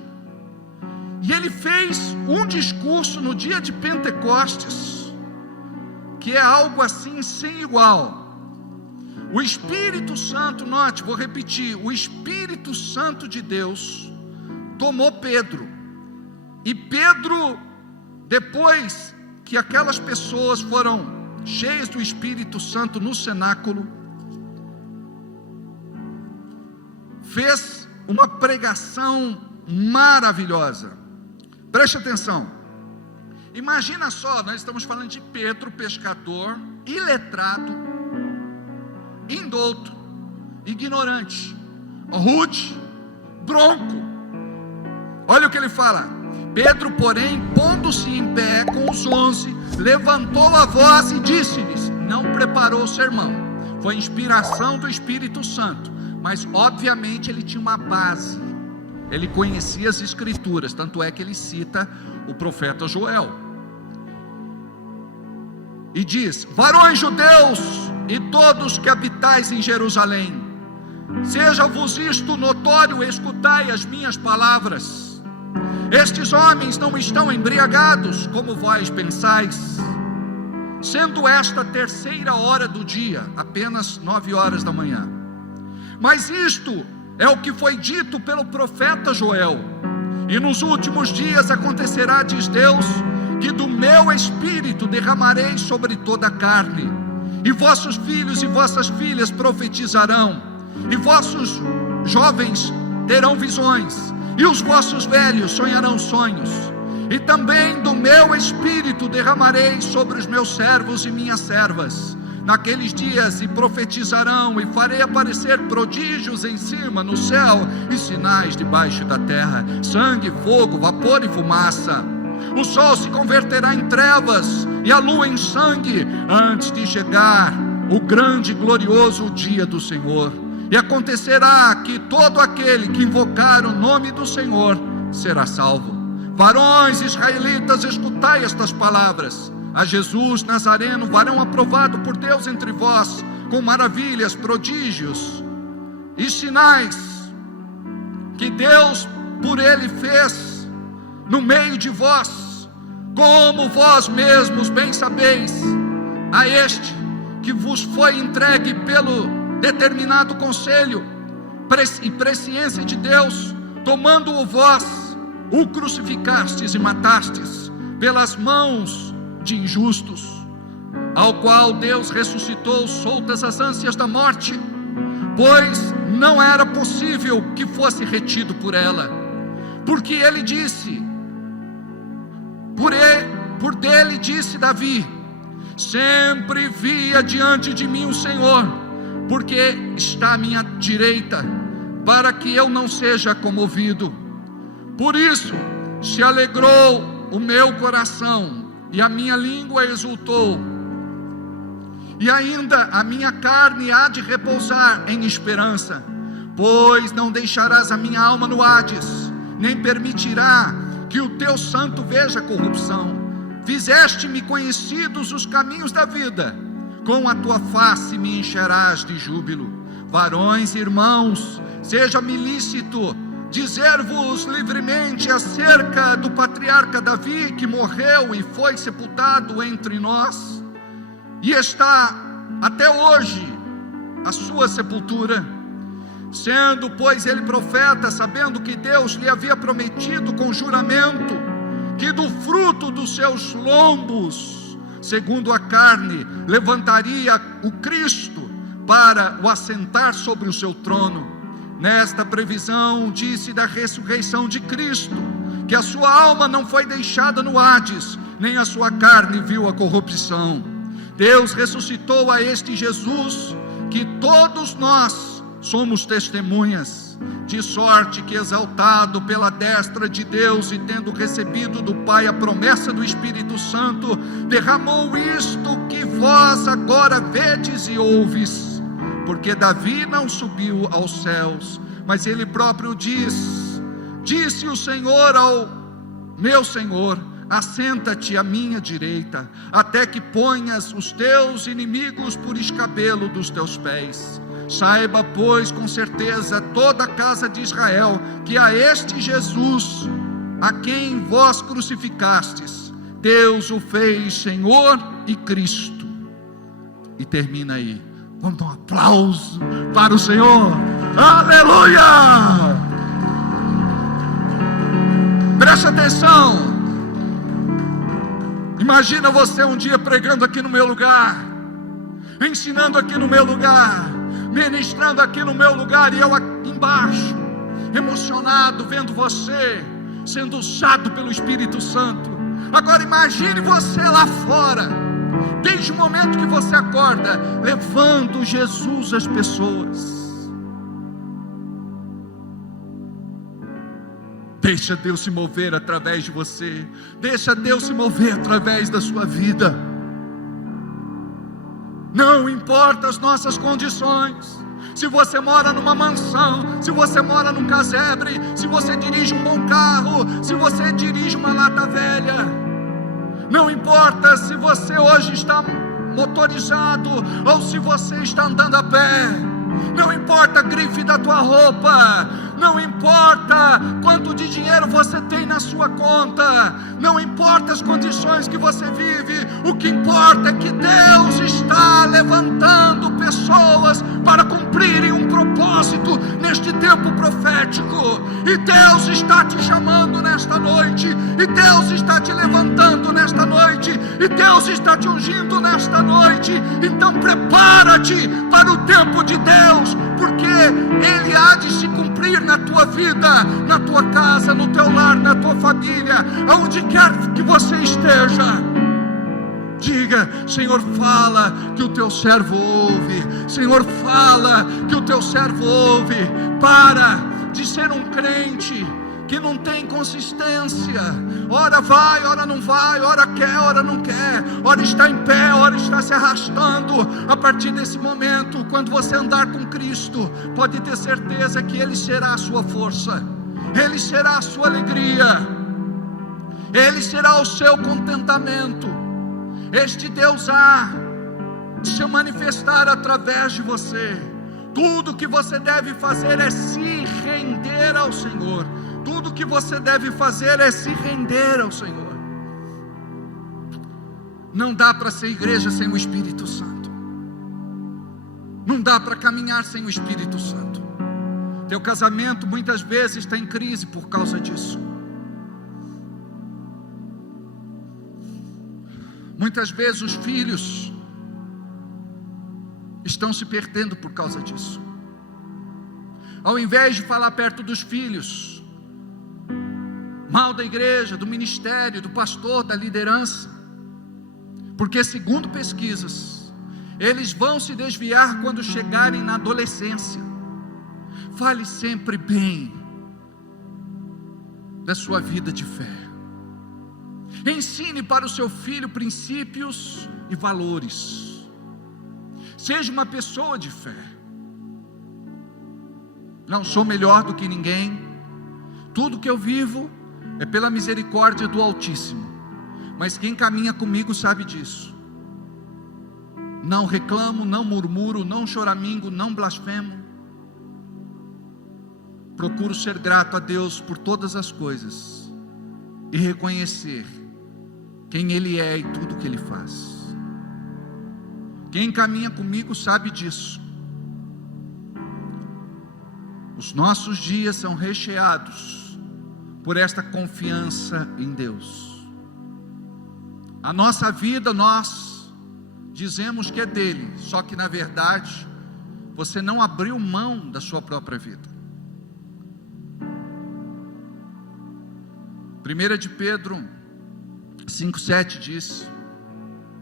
E ele fez um discurso no dia de Pentecostes, que é algo assim sem igual. O Espírito Santo, note, vou repetir, o Espírito Santo de Deus tomou Pedro. E Pedro, depois que aquelas pessoas foram cheias do Espírito Santo no cenáculo, fez uma pregação maravilhosa. Preste atenção. Imagina só, nós estamos falando de Pedro, pescador, iletrado, indouto, ignorante, rude, bronco. Olha o que ele fala. Pedro, porém, pondo-se em pé com os 11, levantou a voz e disse-lhes, não preparou o sermão, foi inspiração do Espírito Santo, mas obviamente ele tinha uma base, ele conhecia as escrituras, tanto é que ele cita o profeta Joel, e diz, varões judeus e todos que habitais em Jerusalém, seja-vos isto notório, escutai as minhas palavras. Estes homens não estão embriagados, como vós pensais, sendo esta 3ª hora do dia, apenas 9 horas da manhã. Mas isto é o que foi dito pelo profeta Joel, e nos últimos dias acontecerá, diz Deus, que do meu espírito derramarei sobre toda a carne, e vossos filhos e vossas filhas profetizarão, e vossos jovens terão visões, e os vossos velhos sonharão sonhos, e também do meu espírito derramarei sobre os meus servos e minhas servas, naqueles dias, e profetizarão, e farei aparecer prodígios em cima no céu, e sinais debaixo da terra, sangue, fogo, vapor e fumaça. O sol se converterá em trevas, e a lua em sangue, antes de chegar o grande e glorioso dia do Senhor. E acontecerá que todo aquele que invocar o nome do Senhor será salvo. Varões israelitas, escutai estas palavras. A Jesus Nazareno, varão aprovado por Deus entre vós, com maravilhas, prodígios e sinais que Deus por ele fez no meio de vós, como vós mesmos bem sabeis. A este que vos foi entregue pelo determinado conselho e presciência de Deus, tomando-o vós, o crucificastes e matastes pelas mãos de injustos, ao qual Deus ressuscitou soltas as ânsias da morte, pois não era possível que fosse retido por ela, porque ele disse, por dele disse Davi, sempre via diante de mim o Senhor, porque está à minha direita, para que eu não seja comovido. Por isso se alegrou o meu coração, e a minha língua exultou, e ainda a minha carne há de repousar em esperança, pois não deixarás a minha alma no Hades, nem permitirá que o teu santo veja corrupção. Fizeste-me conhecidos os caminhos da vida, com a tua face me encherás de júbilo. Varões e irmãos, seja-me lícito dizer-vos livremente acerca do patriarca Davi, que morreu e foi sepultado entre nós, e está até hoje a sua sepultura, sendo pois ele profeta, sabendo que Deus lhe havia prometido com juramento, que do fruto dos seus lombos, segundo a carne, levantaria o Cristo, para o assentar sobre o seu trono. Nesta previsão, disse da ressurreição de Cristo, que a sua alma não foi deixada no Hades, nem a sua carne viu a corrupção. Deus ressuscitou a este Jesus, que todos nós somos testemunhas, de sorte que, exaltado pela destra de Deus e tendo recebido do Pai a promessa do Espírito Santo, derramou isto que vós agora vedes e ouves. Porque Davi não subiu aos céus, mas ele próprio disse o Senhor ao meu Senhor: assenta-te à minha direita, até que ponhas os teus inimigos por escabelo dos teus pés. Saiba, pois, com certeza toda a casa de Israel, que a este Jesus, a quem vós crucificastes, Deus o fez Senhor e Cristo. E termina aí. Vamos dar um aplauso para o Senhor. Aleluia! Preste atenção. Imagina você um dia pregando aqui no meu lugar, ensinando aqui no meu lugar, ministrando aqui no meu lugar, e eu aqui embaixo, emocionado, vendo você sendo usado pelo Espírito Santo. Agora imagine você lá fora, desde o momento que você acorda, levando Jesus às pessoas. Deixa Deus se mover através de você, deixa Deus se mover através da sua vida. Não importa as nossas condições, se você mora numa mansão, se você mora num casebre, se você dirige um bom carro, se você dirige uma lata velha, não importa se você hoje está motorizado ou se você está andando a pé, não importa a grife da tua roupa, não importa quanto de dinheiro você tem na sua conta, não importa as condições que você vive, o que importa é que Deus está levantando pessoas para cumprirem um propósito neste tempo profético, e Deus está te chamando nesta noite, e Deus está te levantando nesta noite, e Deus está te ungindo nesta noite. Então prepara-te para o tempo de Deus, porque Ele há de se cumprir na tua vida, na tua casa, no teu lar, na tua família, aonde quer que você esteja. Diga: Senhor, fala que o teu servo ouve. Senhor, fala que o teu servo ouve. Para de ser um crente que não tem consistência, ora vai, ora não vai, ora quer, ora não quer, ora está em pé, ora está se arrastando. A partir desse momento, quando você andar com Cristo, pode ter certeza que Ele será a sua força, Ele será a sua alegria, Ele será o seu contentamento. Este Deus há de se manifestar através de você. Tudo que você deve fazer é se render ao Senhor. Tudo que você deve fazer é se render ao Senhor. Não dá para ser igreja sem o Espírito Santo. Não dá para caminhar sem o Espírito Santo. Teu casamento muitas vezes está em crise por causa disso. Muitas vezes os filhos estão se perdendo por causa disso. Ao invés de falar perto dos filhos mal da igreja, do ministério, do pastor, da liderança, porque segundo pesquisas, eles vão se desviar quando chegarem na adolescência. Fale sempre bem da sua vida de fé. Ensine para o seu filho princípios e valores. Seja uma pessoa de fé. Não sou melhor do que ninguém. Tudo que eu vivo é pela misericórdia do Altíssimo. Mas quem caminha comigo sabe disso. Não reclamo, não murmuro, não choramingo, não blasfemo. Procuro ser grato a Deus por todas as coisas e reconhecer quem Ele é e tudo que Ele faz. Quem caminha comigo sabe disso. Os nossos dias são recheados por esta confiança em Deus. A nossa vida, nós dizemos que é dele, só que na verdade você não abriu mão da sua própria vida. 1 de Pedro 5,7 diz,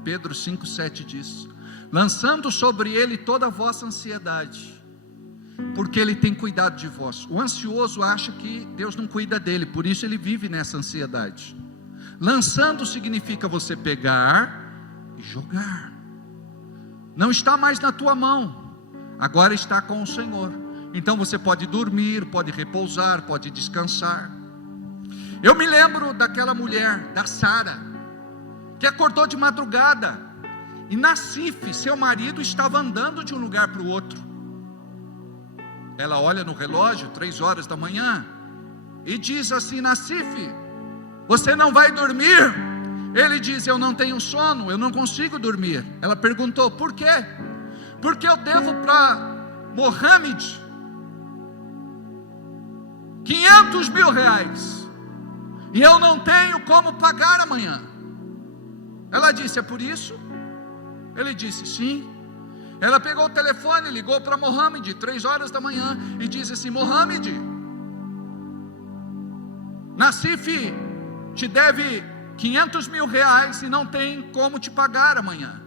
Pedro 5,7 diz: lançando sobre ele toda a vossa ansiedade, porque ele tem cuidado de vós. O ansioso acha que Deus não cuida dele, por isso ele vive nessa ansiedade. Lançando significa você pegar e jogar. Não está mais na tua mão, agora está com o Senhor. Então você pode dormir, pode repousar, pode descansar. Eu me lembro daquela mulher, da Sara, que acordou de madrugada, e Nassif, seu marido, estava andando de um lugar para o outro. Ela olha no relógio, 3 horas da manhã, e diz assim: Nassif, você não vai dormir? Ele diz: eu não tenho sono, eu não consigo dormir. Ela perguntou: por quê? Porque eu devo para Mohamed 500 mil reais, e eu não tenho como pagar amanhã. Ela disse: é por isso? Ele disse: sim. Ela pegou o telefone, ligou para Mohamed, 3 horas da manhã, e disse assim: Mohamed, Nassif te deve 500 mil reais e não tem como te pagar amanhã.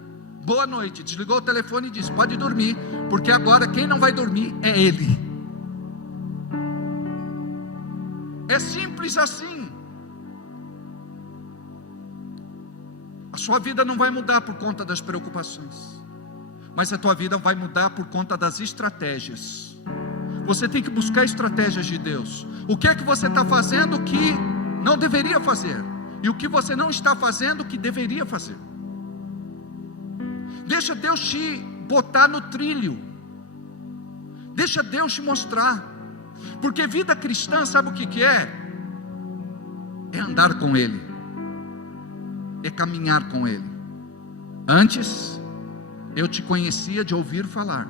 Boa noite. Desligou o telefone e disse: pode dormir, porque agora quem não vai dormir é ele. É simples assim. A sua vida não vai mudar por conta das preocupações, mas a tua vida vai mudar por conta das estratégias. Você tem que buscar estratégias de Deus. O que é que você está fazendo que não deveria fazer, e o que você não está fazendo que deveria fazer. Deixa Deus te botar no trilho, deixa Deus te mostrar, porque vida cristã, sabe o que é? É andar com Ele, é caminhar com Ele. Antes eu te conhecia de ouvir falar,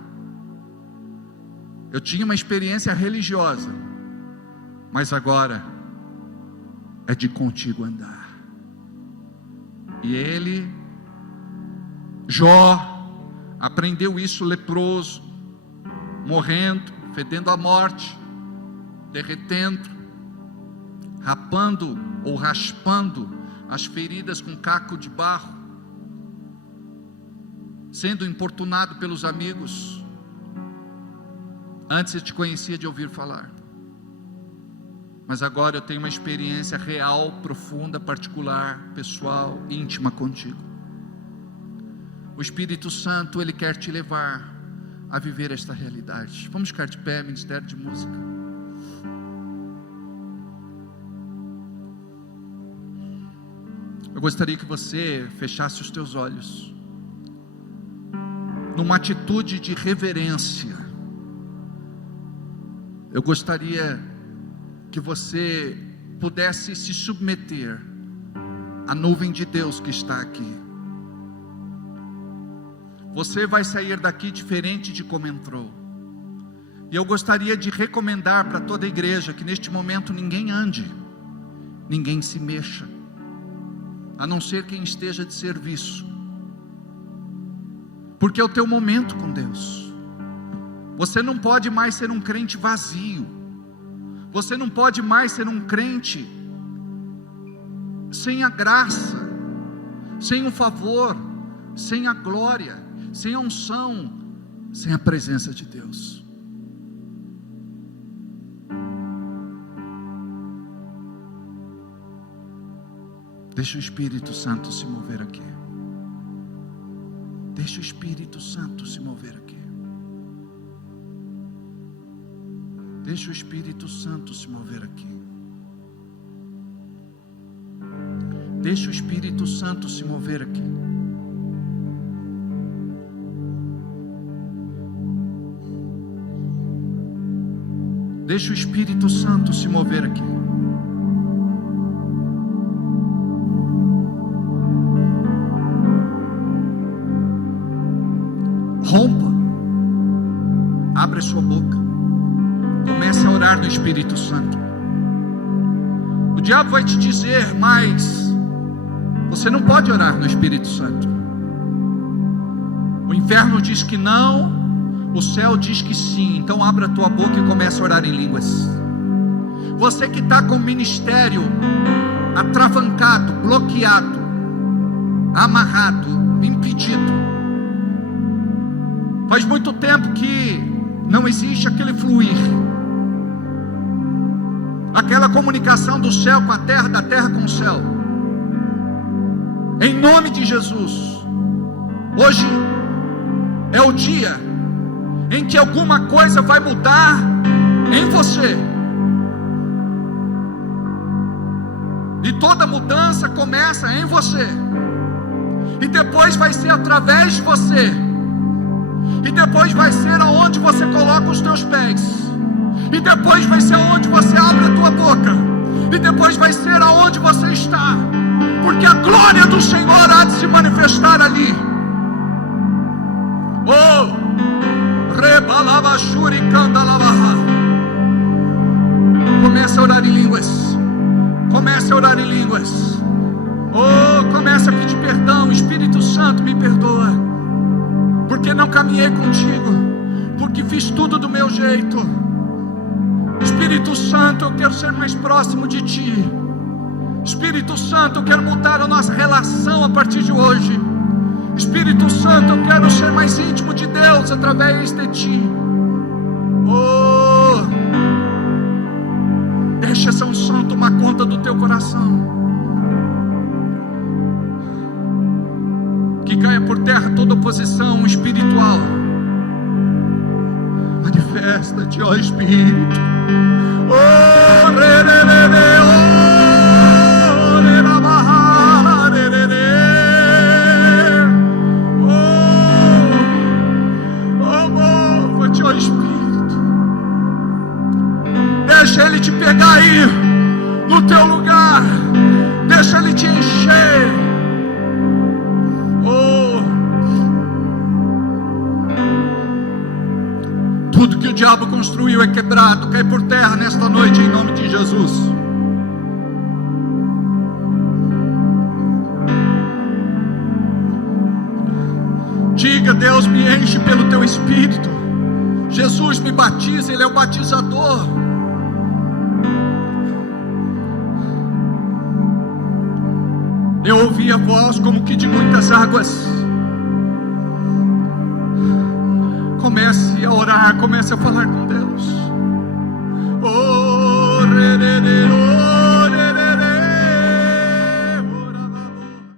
eu tinha uma experiência religiosa, mas agora é de contigo andar. E ele, Jó, aprendeu isso leproso, morrendo, fedendo a morte, derretendo, rapando ou raspando as feridas com caco de barro, sendo importunado pelos amigos. Antes eu te conhecia de ouvir falar, mas agora eu tenho uma experiência real, profunda, particular, pessoal, íntima contigo. O Espírito Santo, Ele quer te levar a viver esta realidade. Vamos ficar de pé, Ministério de Música. Eu gostaria que você fechasse os teus olhos, numa atitude de reverência. Eu gostaria que você pudesse se submeter à nuvem de Deus que está aqui. Você vai sair daqui diferente de como entrou. E eu gostaria de recomendar para toda a igreja que neste momento ninguém ande, ninguém se mexa, a não ser quem esteja de serviço, porque é o teu momento com Deus. Você não pode mais ser um crente vazio, você não pode mais ser um crente sem a graça, sem o favor, sem a glória, sem a unção, sem a presença de Deus. Deixa o Espírito Santo se mover aqui. Deixa o Espírito Santo se mover aqui. Deixa o Espírito Santo se mover aqui. Deixa o Espírito Santo se mover aqui. Deixa o Espírito Santo se mover aqui. Rompa, abre a sua boca, comece a orar no Espírito Santo. O diabo vai te dizer: mas você não pode orar no Espírito Santo. O inferno diz que não, o céu diz que sim. Então abra a tua boca e comece a orar em línguas. Você que está com ministério atravancado, bloqueado, amarrado, impedido. Faz muito tempo que não existe aquele fluir, aquela comunicação do céu com a terra, da terra com o céu. Em nome de Jesus, hoje é o dia em que alguma coisa vai mudar em você. E toda mudança começa em você, e depois vai ser através de você, e depois vai ser aonde você coloca os teus pés, e depois vai ser aonde você abre a tua boca, e depois vai ser aonde você está, porque a glória do Senhor há de se manifestar ali. Oh, rebalava shuricanda lavaha. Comece a orar em línguas. Comece a orar em línguas. Oh, comece a pedir perdão. Espírito Santo, me perdoa, porque não caminhei contigo, porque fiz tudo do meu jeito. Espírito Santo, eu quero ser mais próximo de ti. Espírito Santo, eu quero mudar a nossa relação a partir de hoje. Espírito Santo, eu quero ser mais íntimo de Deus através de ti. Oh, deixa essa unção tomar conta do teu coração. Que caia por terra toda oposição espiritual. Manifesta-te, ó Espírito. Oh, re, re, re, re, oh, re, ra, ba, ha, re, re, re. Oh, mova-te, ó Espírito. Deixa Ele te pegar aí no teu lugar. Deixa Ele te encher. Oh, tudo que o diabo construiu é quebrado, cai por terra nesta noite em nome de Jesus. Diga: Deus, me enche pelo teu Espírito. Jesus me batiza, Ele é o batizador. Eu ouvi a voz como que de muitas águas. Comece a orar, comece a falar com Deus. Oh, re, re, re,